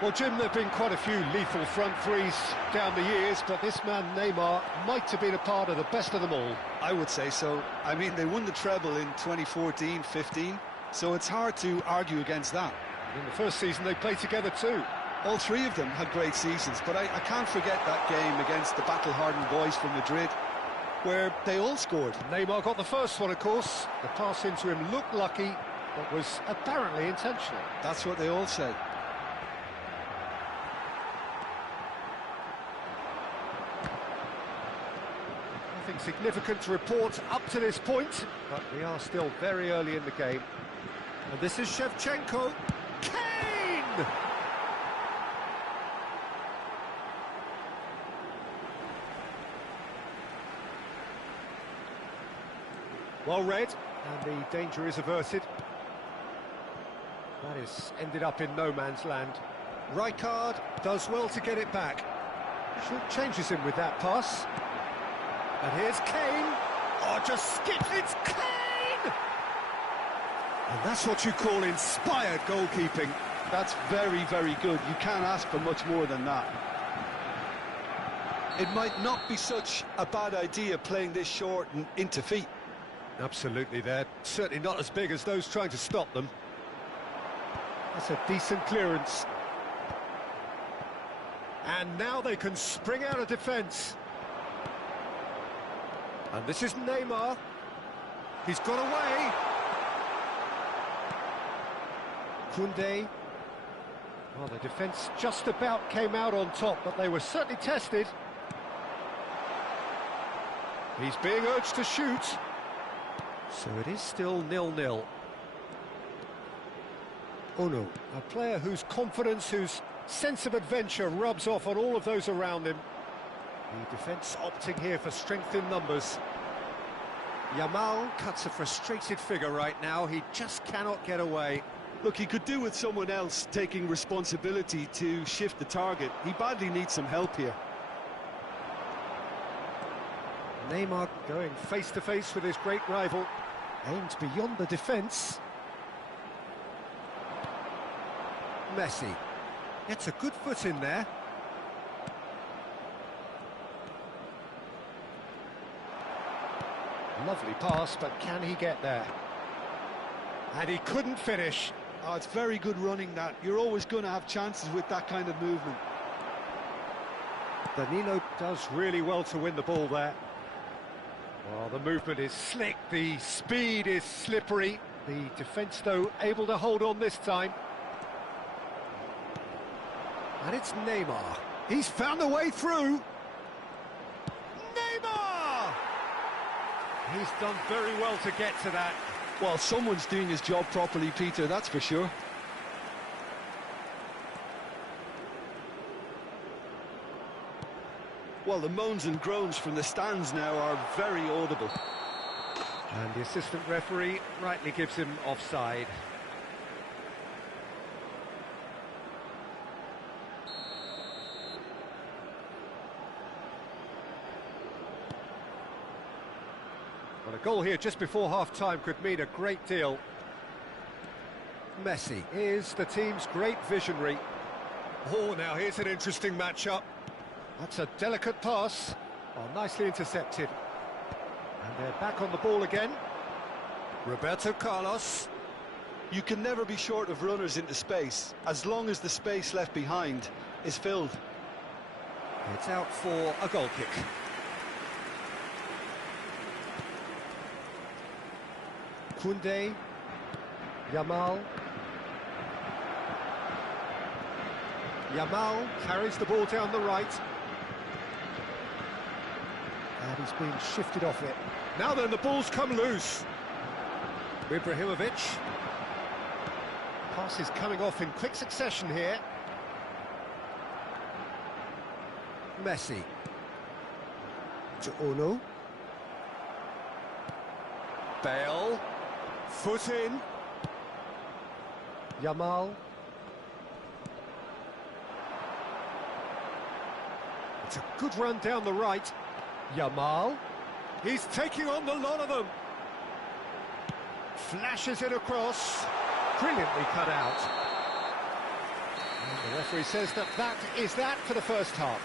Well, Jim, there have been quite a few lethal front threes down the years, but this man, Neymar, might have been a part of the best of them all. I would say so. I mean, they won the treble in 2014-15. So it's hard to argue against that. In the first season, they played together too. All three of them had great seasons, but I can't forget that game against the battle-hardened boys from Madrid, where they all scored. Neymar got the first one, of course. The pass into him looked lucky, but was apparently intentional. That's what they all say. Nothing significant to report up to this point, but we are still very early in the game. And this is Shevchenko. Kane! Well read, and the danger is averted. That is ended up in no man's land. Rijkaard does well to get it back. Changes him with that pass. And here's Kane. Oh, just skips. It's Kane! And that's what you call inspired goalkeeping. That's very, very good. You can't ask for much more than that. It might not be such a bad idea playing this short and into feet. Absolutely, they're certainly not as big as those trying to stop them. That's a decent clearance. And now they can spring out of defence. And this is Neymar. He's got away. Koundé. Well, the defence just about came out on top, but they were certainly tested. He's being urged to shoot. So it is still 0-0. Ono, a player whose confidence, whose sense of adventure rubs off on all of those around him. The defence opting here for strength in numbers. Yamal cuts a frustrated figure right now. He just cannot get away. Look, he could do with someone else taking responsibility to shift the target. He badly needs some help here. Neymar going face-to-face with his great rival. Aimed beyond the defence. Messi gets a good foot in there. Lovely pass, but can he get there? And he couldn't finish. Oh, it's very good running, that. You're always going to have chances with that kind of movement. Danilo does really well to win the ball there. Well, the movement is slick, the speed is slippery. The defence, though, able to hold on this time. And it's Neymar. He's found a way through. Neymar! He's done very well to get to that. Well, someone's doing his job properly, Peter, that's for sure. Well, the moans and groans from the stands now are very audible. And the assistant referee rightly gives him offside. Well, a goal here just before half-time could mean a great deal. Messi is the team's great visionary. Oh, now here's an interesting matchup. That's a delicate pass. Oh, nicely intercepted. And they're back on the ball again. Roberto Carlos. You can never be short of runners into space, as long as the space left behind is filled. It's out for a goal kick. Koundé, Yamal. Yamal carries the ball down the right. And he's being shifted off it. Now then, the ball's come loose. Ibrahimovic. Pass is coming off in quick succession here. Messi. To Ono. Bale. Foot in. Yamal. It's a good run down the right. Yamal. He's taking on the lot of them. Flashes it across. Brilliantly cut out. And the referee says that is that for the first half.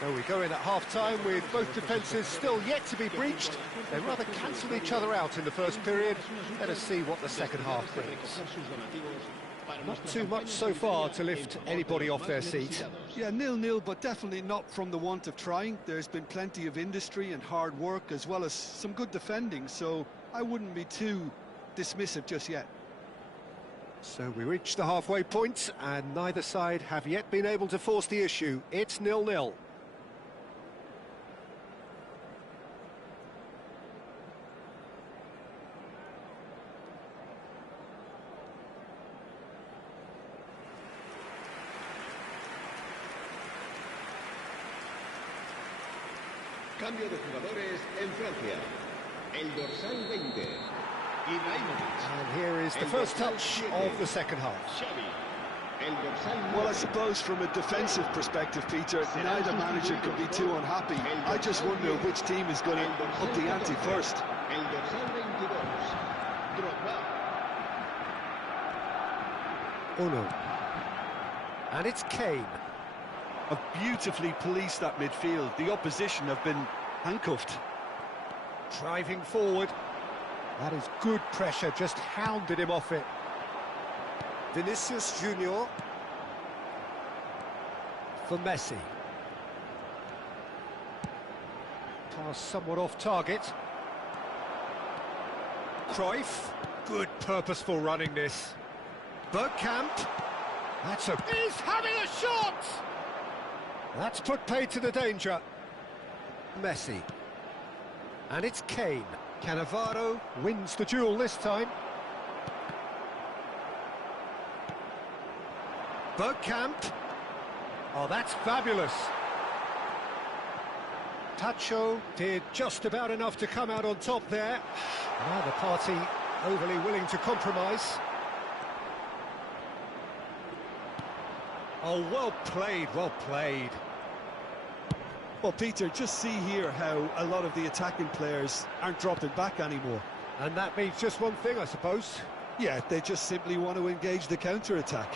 So we go in at half-time with both defences still yet to be breached. They rather cancelled each other out in the first period. Let us see what the second half brings. Not too much so far to lift anybody off their seat. Yeah, 0-0, but definitely not from the want of trying. There's been plenty of industry and hard work, as well as some good defending, so I wouldn't be too dismissive just yet. So we reach the halfway point, and neither side have yet been able to force the issue. It's 0-0. Cambio de jugadores en Francia. El dorsal 20. And here is the first touch of the second half. Well, I suppose from a defensive perspective, Peter, neither manager could be too unhappy. I just wonder which team is going to up the ante first. Ono. And it's Kane. Have beautifully policed that midfield. The opposition have been handcuffed. Driving forward. That is good pressure, just hounded him off it. Vinicius Junior. For Messi. Pass somewhat off target. Cruyff. Good purposeful running this. Bergkamp. He's having a shot! That's put paid to the danger. Messi. And it's Kane. Cannavaro wins the duel this time. Bergkamp. Oh, that's fabulous. Tacho did just about enough to come out on top there. Neither party overly willing to compromise. Oh, well played, well played. Well, Peter, just see here how a lot of the attacking players aren't dropping back anymore. And that means just one thing, I suppose. Yeah, they just simply want to engage the counter-attack.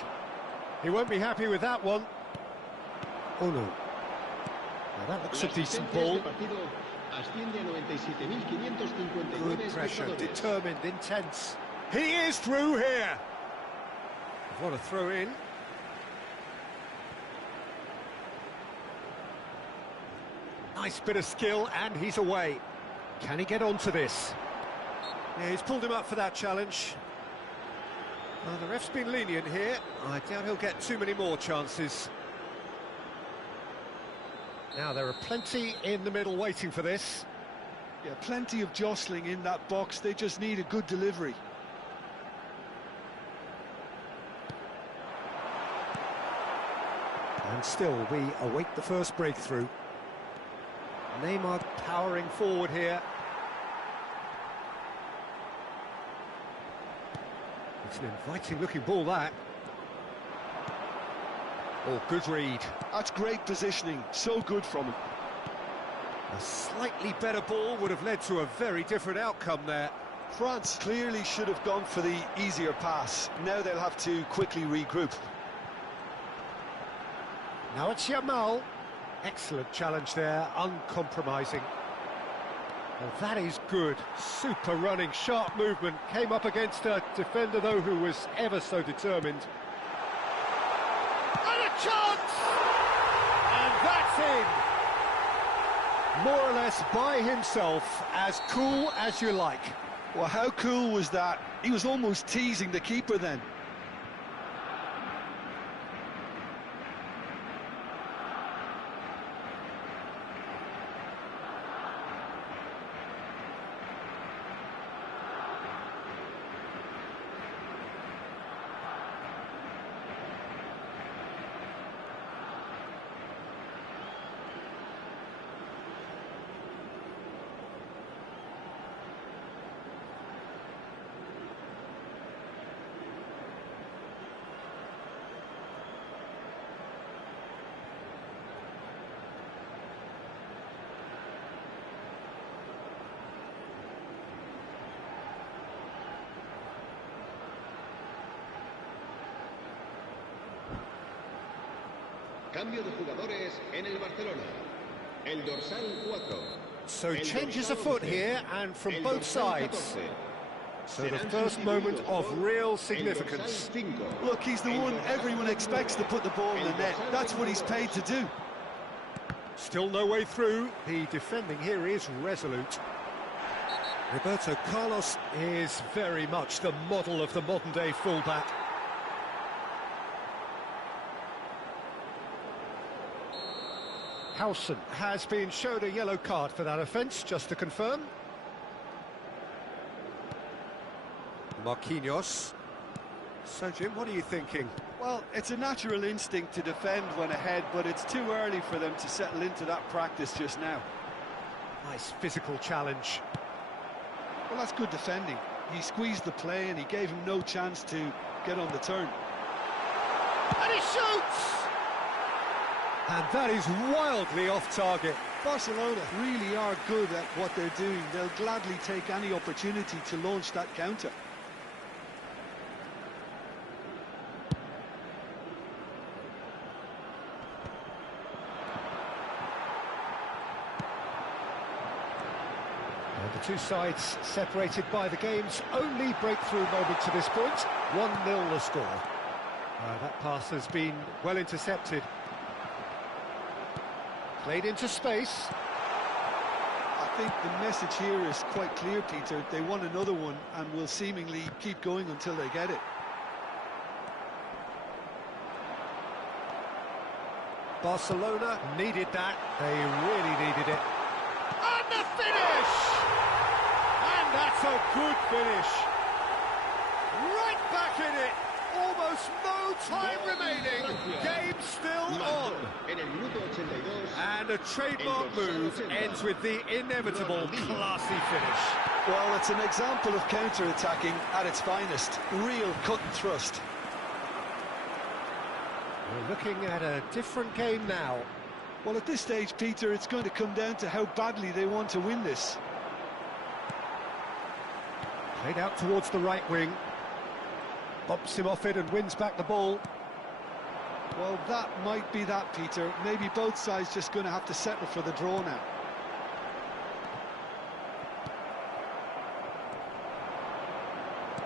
He won't be happy with that one. Oh, no. Now that looks a decent ball. Good pressure, determined, intense. He is through here. What a throw in. Nice bit of skill, and he's away. Can he get onto this? Yeah, he's pulled him up for that challenge. Well, the ref's been lenient here. I doubt he'll get too many more chances. Now, there are plenty in the middle waiting for this. Yeah, plenty of jostling in that box. They just need a good delivery. And still, we await the first breakthrough. Neymar powering forward here. It's an inviting-looking ball, that. Oh, good read. That's great positioning. So good from him. A slightly better ball would have led to a very different outcome there. France clearly should have gone for the easier pass. Now they'll have to quickly regroup. Now it's Yamal. Excellent challenge there, uncompromising. Well, that is good. Super running, sharp movement. Came up against a defender, though, who was ever so determined. And a chance! And that's in! More or less by himself, as cool as you like. Well, how cool was that? He was almost teasing the keeper then. Cambio de jugadores en el Barcelona. El dorsal 4. So changes afoot here, and from both sides. So the first moment of real significance. Look, he's the one everyone expects to put the ball in the net. That's what he's paid to do. Still no way through. The defending here is resolute. Roberto Carlos is very much the model of the modern-day fullback. Howson has been shown a yellow card for that offence, just to confirm. Marquinhos. So, Jim, what are you thinking? Well, it's a natural instinct to defend when ahead, but it's too early for them to settle into that practice just now. Nice physical challenge. Well, that's good defending. He squeezed the play and he gave him no chance to get on the turn. And he shoots! And that is wildly off target. Barcelona really are good at what they're doing. They'll gladly take any opportunity to launch that counter. And the two sides separated by the game's only breakthrough moment to this point. 1-0 the score. That pass has been well intercepted. Played into space. I think the message here is quite clear, Peter. They want another one and will seemingly keep going until they get it. Barcelona needed that. They really needed it. And the finish! And that's a good finish. Right back in it. Almost no time remaining. Game still on. And a trademark move ends with the inevitable classy finish. Well, it's an example of counter-attacking at its finest. Real cut and thrust. We're looking at a different game now. Well, at this stage, Peter, it's going to come down to how badly they want to win this. Played out towards the right wing. Bumps him off it and wins back the ball. Well, that might be that, Peter. Maybe both sides just going to have to settle for the draw now.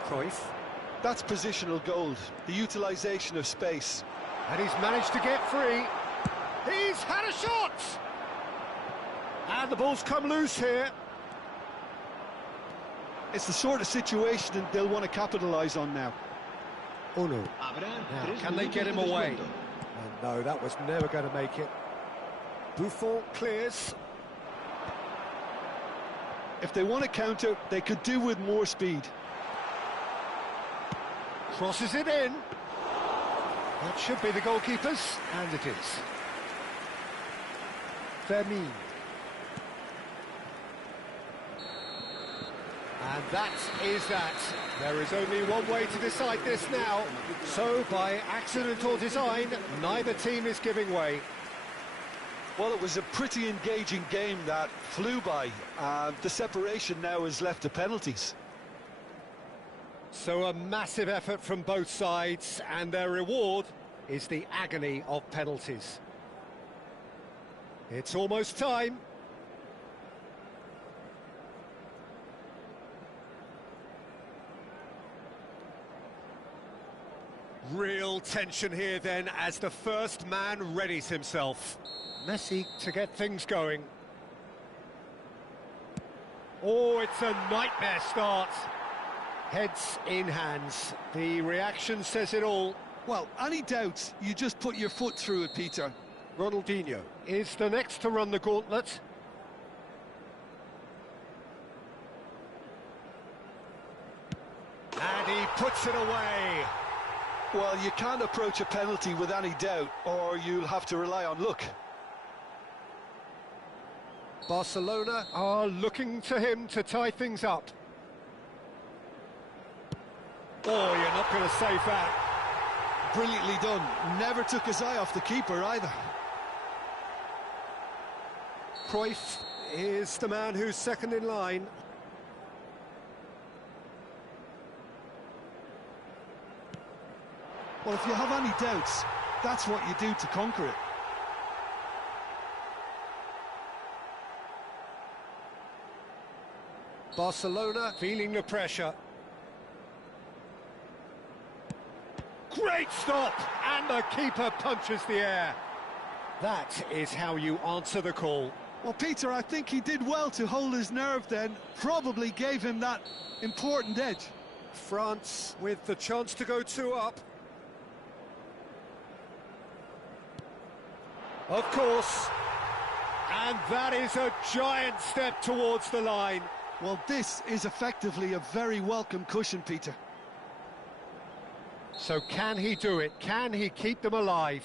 Cruyff. That's positional gold, the utilisation of space. And he's managed to get free. He's had a shot! And the ball's come loose here. It's the sort of situation that they'll want to capitalise on now. Oh no. Now, can they get him away? And no, that was never going to make it. Buffon clears. If they want to counter, they could do with more speed. Crosses it in. That should be the goalkeeper's, and it is. Vermeer. And that is that. There is only one way to decide this now. So, by accident or design, neither team is giving way. Well, it was a pretty engaging game that flew by. The separation now is left to penalties. So a massive effort from both sides, and their reward is the agony of penalties. It's almost time. Real tension here then as the first man readies himself. Messi to get things going. Oh, it's a nightmare start. Heads in hands. The reaction says it all. Well, any doubts, you just put your foot through it, Peter. Ronaldinho is the next to run the gauntlet. And he puts it away. Well, you can't approach a penalty with any doubt, or you'll have to rely on luck. Barcelona are looking to him to tie things up. Oh, you're not going to save that. Brilliantly done. Never took his eye off the keeper either. Cruyff is the man who's second in line. Well, if you have any doubts, that's what you do to conquer it. Barcelona feeling the pressure. Great stop! And the keeper punches the air. That is how you answer the call. Well, Peter, I think he did well to hold his nerve then. Probably gave him that important edge. France with the chance to go 2 up. Of course. And that is a giant step towards the line. Well, this is effectively a very welcome cushion, Peter. So can he do it? Can he keep them alive?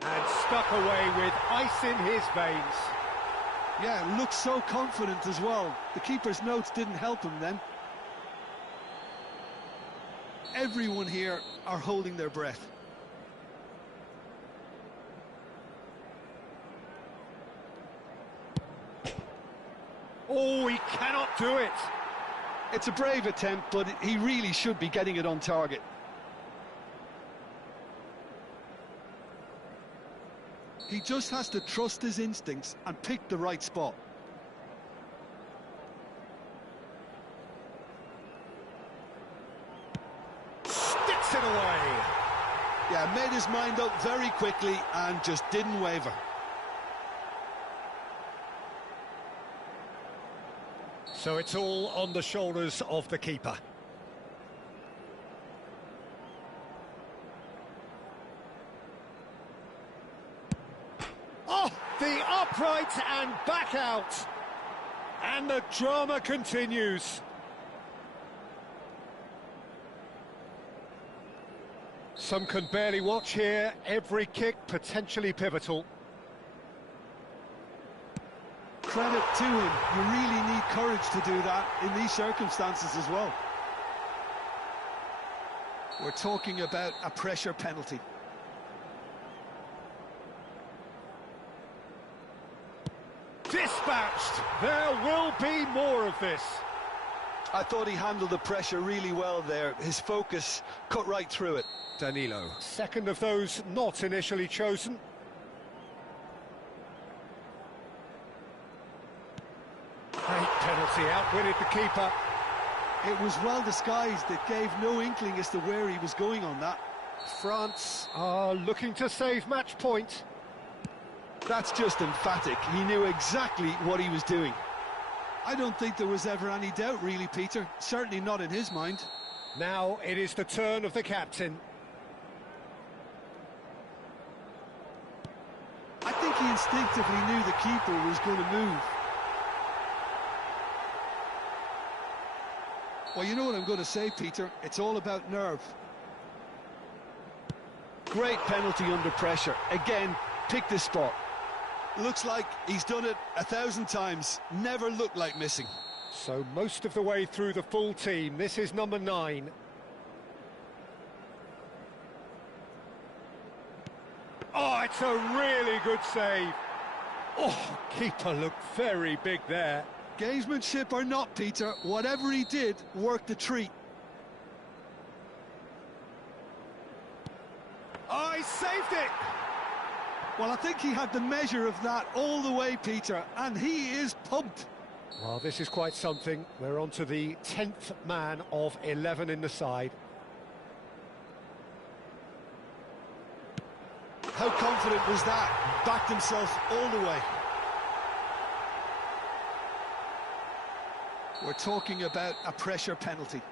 And stuck away with ice in his veins. Yeah, looks so confident as well. The keeper's notes didn't help him then. Everyone here are holding their breath. Oh, he cannot do it. It's a brave attempt, but he really should be getting it on target. He just has to trust his instincts and pick the right spot. Sticks it away. Yeah, made his mind up very quickly and just didn't waver. So it's all on the shoulders of the keeper. right and back out. And the drama continues. Some can barely watch here, every kick potentially pivotal. Credit to him, you really need courage to do that in these circumstances as well. We're talking about a pressure penalty. Dispatched! There will be more of this. I thought he handled the pressure really well there. His focus cut right through it. Danilo, second of those not initially chosen. Great penalty, outwitted the keeper. It was well disguised, it gave no inkling as to where he was going on that. France are looking to save match point. That's just emphatic. He knew exactly what he was doing. I don't think there was ever any doubt really, Peter. Certainly not in his mind. Now it is the turn of the captain. I think he instinctively knew the keeper was going to move. Well, you know what I'm going to say, Peter. It's all about nerve. Great penalty under pressure. Again, pick the spot. Looks like he's done it 1,000 times. Never looked like missing. So most of the way through the full team, this is number 9. Oh, it's a really good save. Oh, keeper looked very big there. Gamesmanship or not, Peter, whatever he did worked a treat. Oh, he saved it! Well, I think he had the measure of that all the way, Peter, and he is pumped. Well, this is quite something. We're on to the 10th man of 11 in the side. How confident was that? Backed himself all the way. We're talking about a pressure penalty.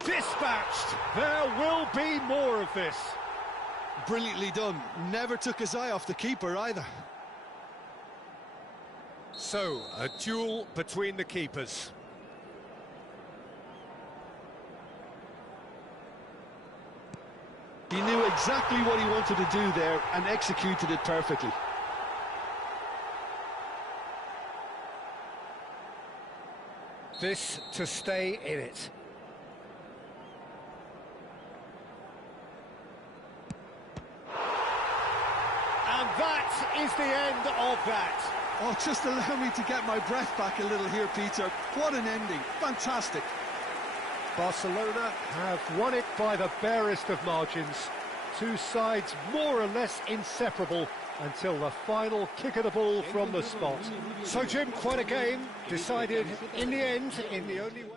Dispatched! There will be more of this. Brilliantly done. Never took his eye off the keeper either. So, a duel between the keepers. He knew exactly what he wanted to do there and executed it perfectly. This to stay in it. And that is the end of that. Oh, just allow me to get my breath back a little here, Peter. What an ending. Fantastic. Barcelona have won it by the barest of margins. Two sides more or less inseparable until the final kick of the ball from the spot. So, Jim, quite a game, decided in the end in the only way.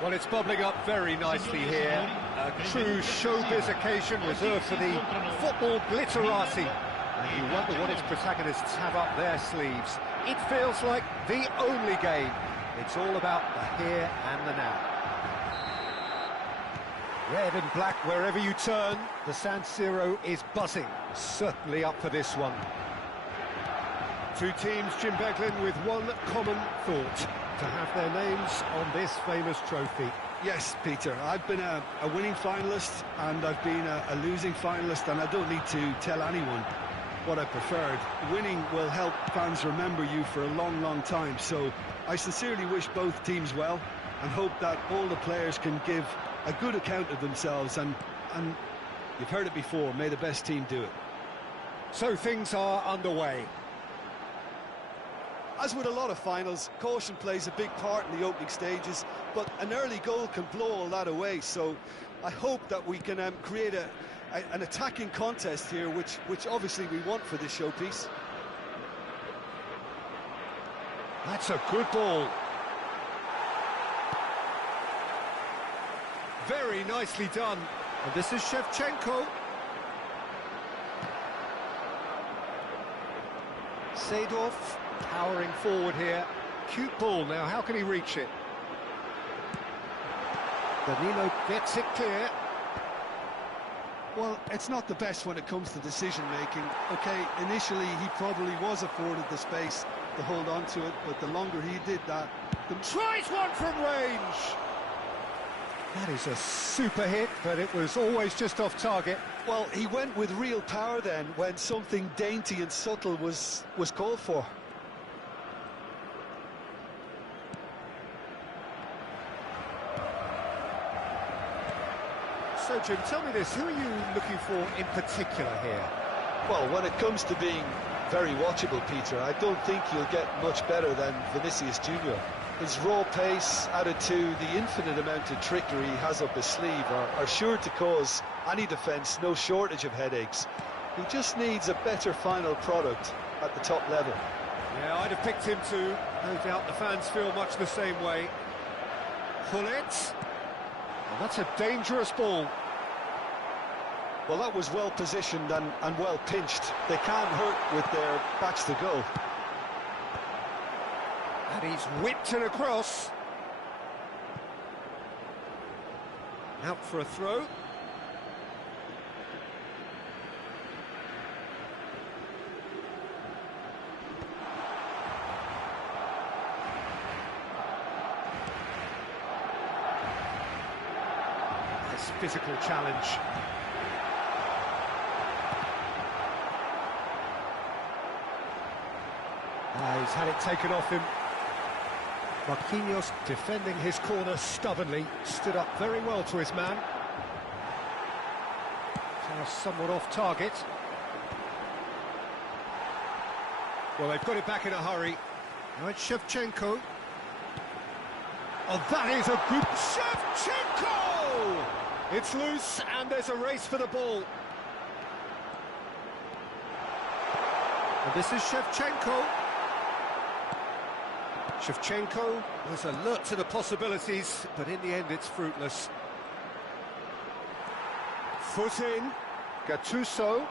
Well, it's bubbling up very nicely here. A true showbiz occasion reserved for the football glitterati. And you wonder what its protagonists have up their sleeves. It feels like the only game. It's all about the here and the now. Red and black wherever you turn. The San Siro is buzzing. Certainly up for this one. Two teams, Jim Beglin, with one common thought: to have their names on this famous trophy. Yes, Peter, I've been a winning finalist and I've been a losing finalist, and I don't need to tell anyone what I preferred. Winning will help fans remember you for a long, long time, so I sincerely wish both teams well and hope that all the players can give a good account of themselves, and you've heard it before, may the best team do it. So things are underway. As with a lot of finals, caution plays a big part in the opening stages, but an early goal can blow all that away, so I hope that we can create an attacking contest here, which obviously we want for this showpiece. That's a good ball. Very nicely done. And this is Shevchenko. Seedorf powering forward here. Cute ball now, how can he reach it? Danilo gets it clear. Well, it's not the best when it comes to decision-making. Okay, initially he probably was afforded the space to hold on to it, but the longer he did that... Tries one from range! That is a super hit, but it was always just off target. Well, he went with real power then, when something dainty and subtle was called for. So, Jim, tell me this, who are you looking for in particular here? Well, when it comes to being very watchable, Peter, I don't think you'll get much better than Vinicius Junior. His raw pace, added to the infinite amount of trickery he has up his sleeve, are sure to cause any defence no shortage of headaches. He just needs a better final product at the top level. Yeah, I'd have picked him too. No doubt the fans feel much the same way. Hullet. Well, that's a dangerous ball. Well, that was well positioned and well pinched. They can't hurt with their backs to goal. And he's whipped it across. Out for a throw. Nice physical challenge. He's had it taken off him. Marquinhos defending his corner stubbornly, stood up very well to his man. Now somewhat off target. Well, they've got it back in a hurry. Now it's Shevchenko. Oh, that is a good... Shevchenko! It's loose and there's a race for the ball. And this is Shevchenko. Shevchenko was alert to the possibilities, but in the end it's fruitless. Foot in, Gattuso.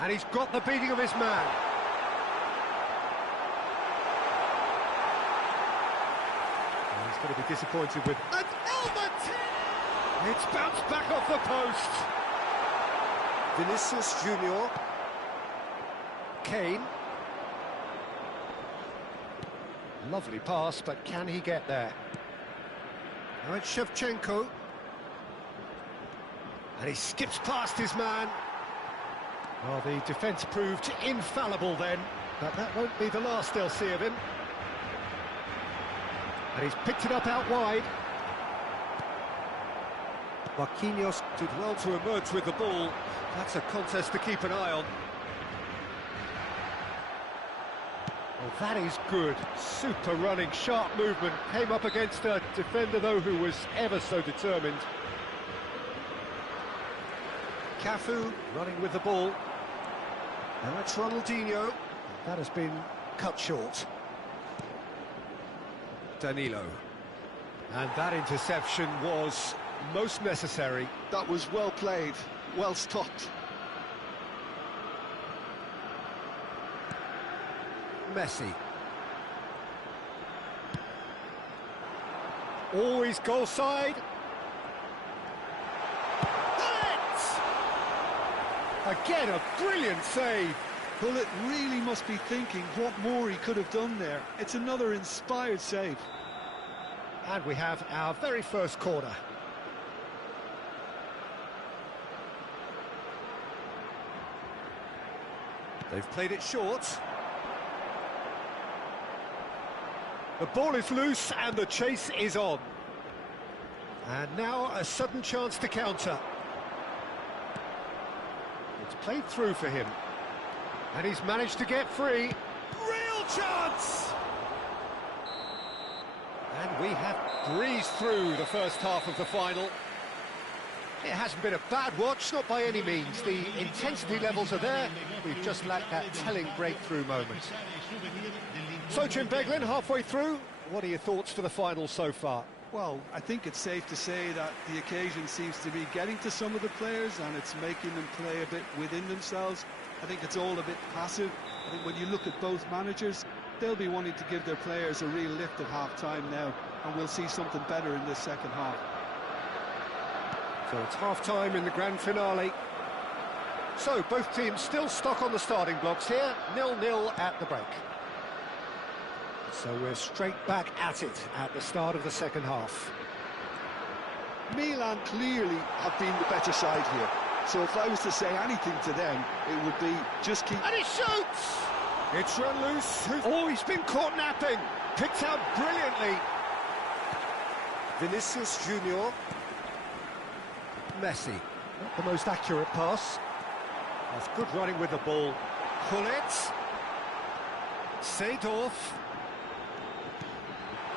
And he's got the beating of his man. And he's going to be disappointed with... And it's bounced back off the post. Vinicius Junior. Kane. Lovely pass, but can he get there? Now it's Shevchenko. And he skips past his man. Well, the defence proved infallible then, but that won't be the last they'll see of him. And he's picked it up out wide. Marquinhos did well to emerge with the ball. That's a contest to keep an eye on. Well, that is good. Super running, sharp movement. Came up against a defender, though, who was ever so determined. Cafu running with the ball. Now it's Ronaldinho. That has been cut short. Danilo. And that interception was most necessary. That was well played, well stopped. Messi. Always goal side. Again, a brilliant save. Bullet really must be thinking what more he could have done there. It's another inspired save. And we have our very first corner. They've played it short. The ball is loose and the chase is on. And now a sudden chance to counter. It's played through for him. And he's managed to get free. Real chance! And we have breezed through the first half of the final. It hasn't been a bad watch, not by any means. The intensity levels are there. We've just lacked that telling breakthrough moment. So, Jim Beglin, halfway through, what are your thoughts for the final so far? Well, I think it's safe to say that the occasion seems to be getting to some of the players and it's making them play a bit within themselves. I think it's all a bit passive. I think when you look at both managers, they'll be wanting to give their players a real lift at half-time now, and we'll see something better in this second half. So it's half-time in the grand finale. So both teams still stuck on the starting blocks here, 0-0 at the break. So we're straight back at it at the start of the second half. Milan clearly have been the better side here. So if I was to say anything to them, it would be just keep... And he shoots! It's run loose. Oh, he's been caught napping. Picked out brilliantly. Vinicius Junior. Messi. Not the most accurate pass. That's good running with the ball. Hullet. Seedorf.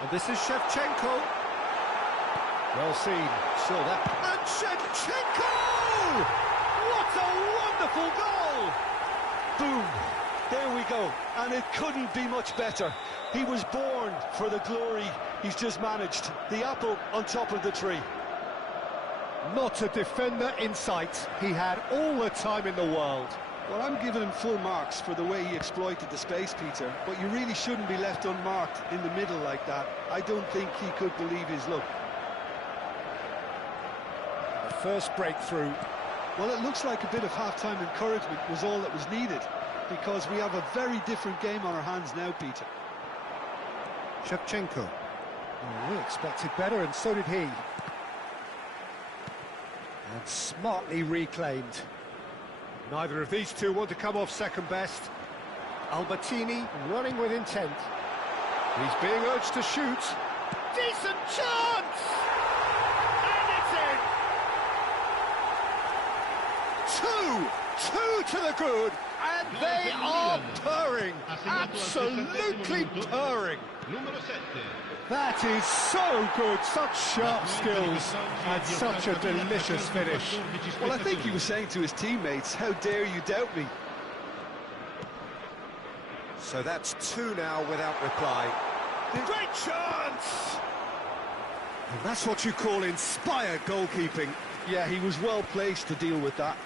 And this is Shevchenko. Well seen. Saw that. And Shevchenko! What a wonderful goal! Boom! There we go. And it couldn't be much better. He was born for the glory he's just managed. The apple on top of the tree. Not a defender in sight. He had all the time in the world. Well, I'm giving him full marks for the way he exploited the space, Peter, but you really shouldn't be left unmarked in the middle like that. I don't think he could believe his luck. The first breakthrough. Well, it looks like a bit of half-time encouragement was all that was needed, because we have a very different game on our hands now, Peter. Shevchenko. Oh, we expected better, and so did he. And smartly reclaimed. Neither of these two want to come off second best. Albertini running with intent. He's being urged to shoot. Decent chance! And it's in! Two to the good, and they are purring. Absolutely purring. That is so good, such sharp skills, and such a delicious finish. Well, I think he was saying to his teammates, how dare you doubt me? So that's two now without reply. Great chance! And that's what you call inspired goalkeeping. Yeah, he was well placed to deal with that.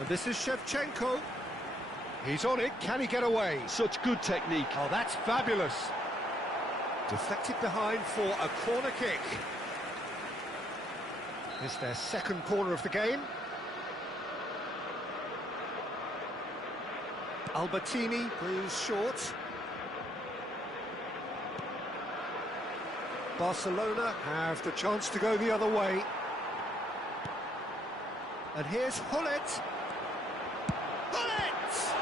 And this is Shevchenko. He's on it, can he get away? Such good technique. Oh, that's fabulous. Deflected behind for a corner kick. It's their second corner of the game. Albertini goes short. Barcelona have the chance to go the other way. And here's Hullet. Hullet!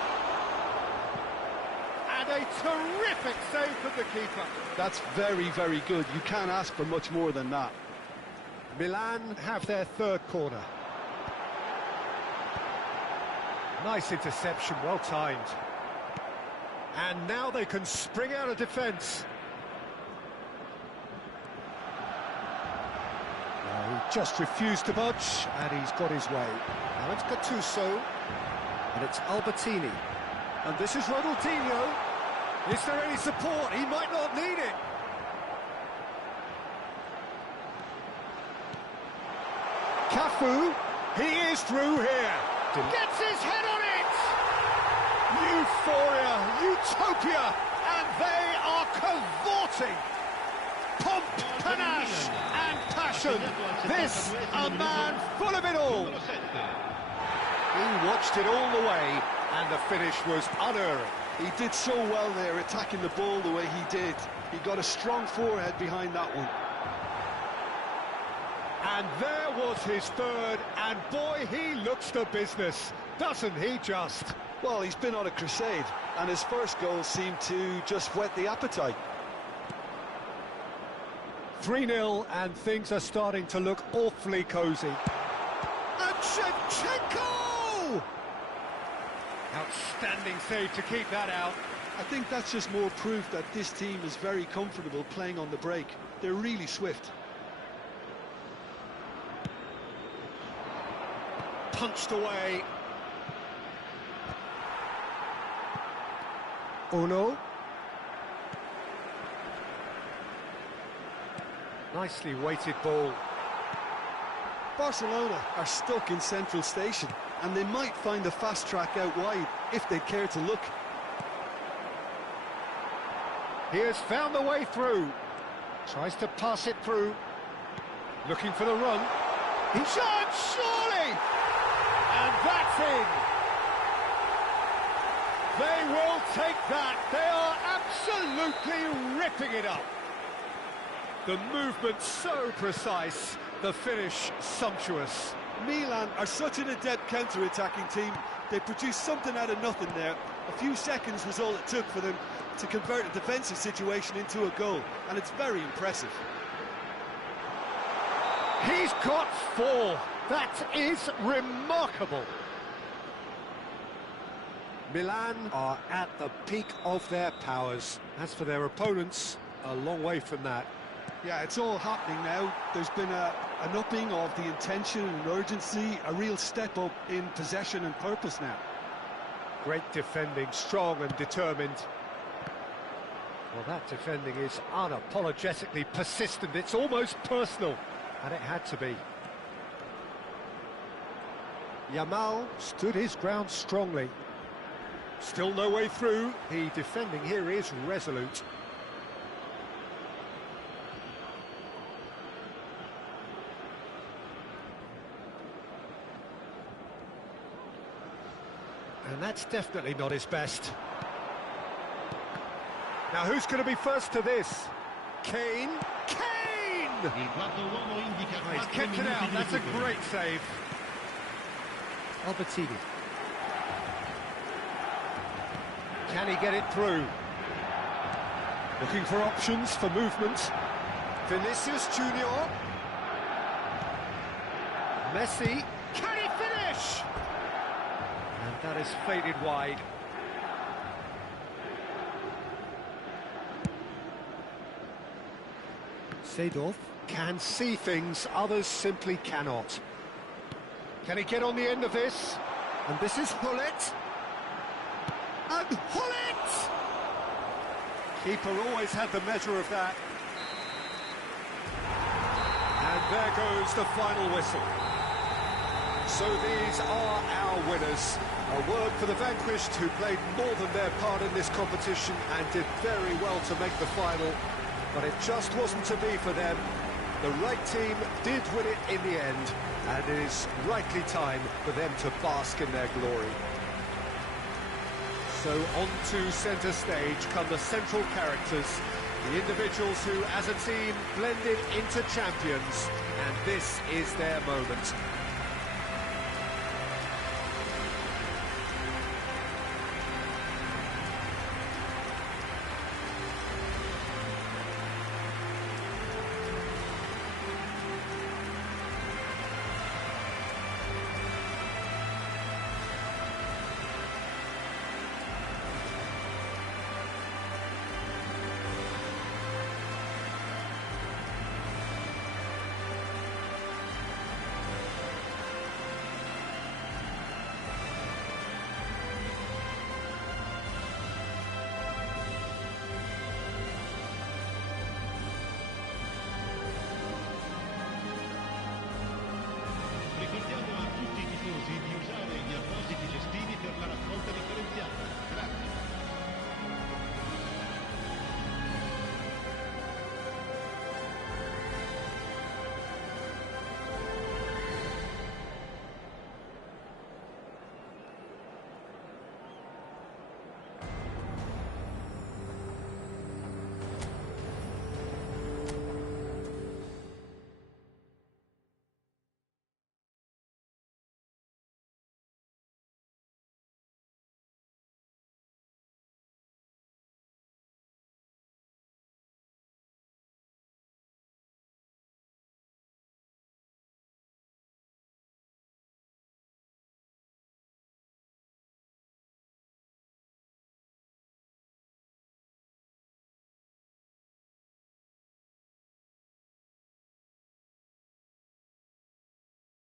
And a terrific save from the keeper. That's very, very good. You can't ask for much more than that. Milan have their third corner. Nice interception, well timed. And now they can spring out of defence. No, he just refused to budge, and he's got his way. Now it's Gattuso, and it's Albertini. And this is Ronaldinho. Is there any support? He might not need it. Cafu, he is through here. Gets his head on it! Euphoria, utopia, and they are cavorting. Pomp, panache, and passion. This, a man full of it all. He watched it all the way, and the finish was unerring. He did so well there, attacking the ball the way he did. He got a strong forehead behind that one. And there was his third, and boy, he looks the business, doesn't he just? Well, he's been on a crusade, and his first goal seemed to just whet the appetite. 3-0, and things are starting to look awfully cosy. And Shevchenko! Outstanding save to keep that out. I think that's just more proof that this team is very comfortable playing on the break. They're really swift. Punched away. Uno. Nicely weighted ball. Barcelona are stuck in Central Station, and they might find a fast track out wide if they care to look. He has found the way through. Tries to pass it through. Looking for the run. He shot, surely! And that's in. They will take that. They are absolutely ripping it up. The movement so precise, the finish sumptuous. Milan are such an adept counter-attacking team. They produced something out of nothing there. A few seconds was all it took for them to convert a defensive situation into a goal, and it's very impressive. He's got 4. That is remarkable. Milan are at the peak of their powers. As for their opponents, a long way from that. Yeah, it's all happening now. There's been an upping of the intention and urgency, a real step up in possession and purpose now. Great defending, strong and determined. Well, that defending is unapologetically persistent. It's almost personal, and it had to be. Yamal stood his ground strongly. Still no way through. The defending here is resolute. And that's definitely not his best. Now who's going to be first to this? Kane. Kane! Oh, he's kept it out. That's a great save. Albertini. Can he get it through? Looking for options for movement. Vinicius Junior. Messi. Can he finish? And that is faded wide. Seedorf can see things others simply cannot. Can he get on the end of this? And this is Hullet. And Hullet! Keeper always had the measure of that. And there goes the final whistle. So these are our winners. A word for the vanquished, who played more than their part in this competition and did very well to make the final. But it just wasn't to be for them. The right team did win it in the end, and it is rightly time for them to bask in their glory. So on to centre stage come the central characters, the individuals who, as a team, blended into champions, and this is their moment.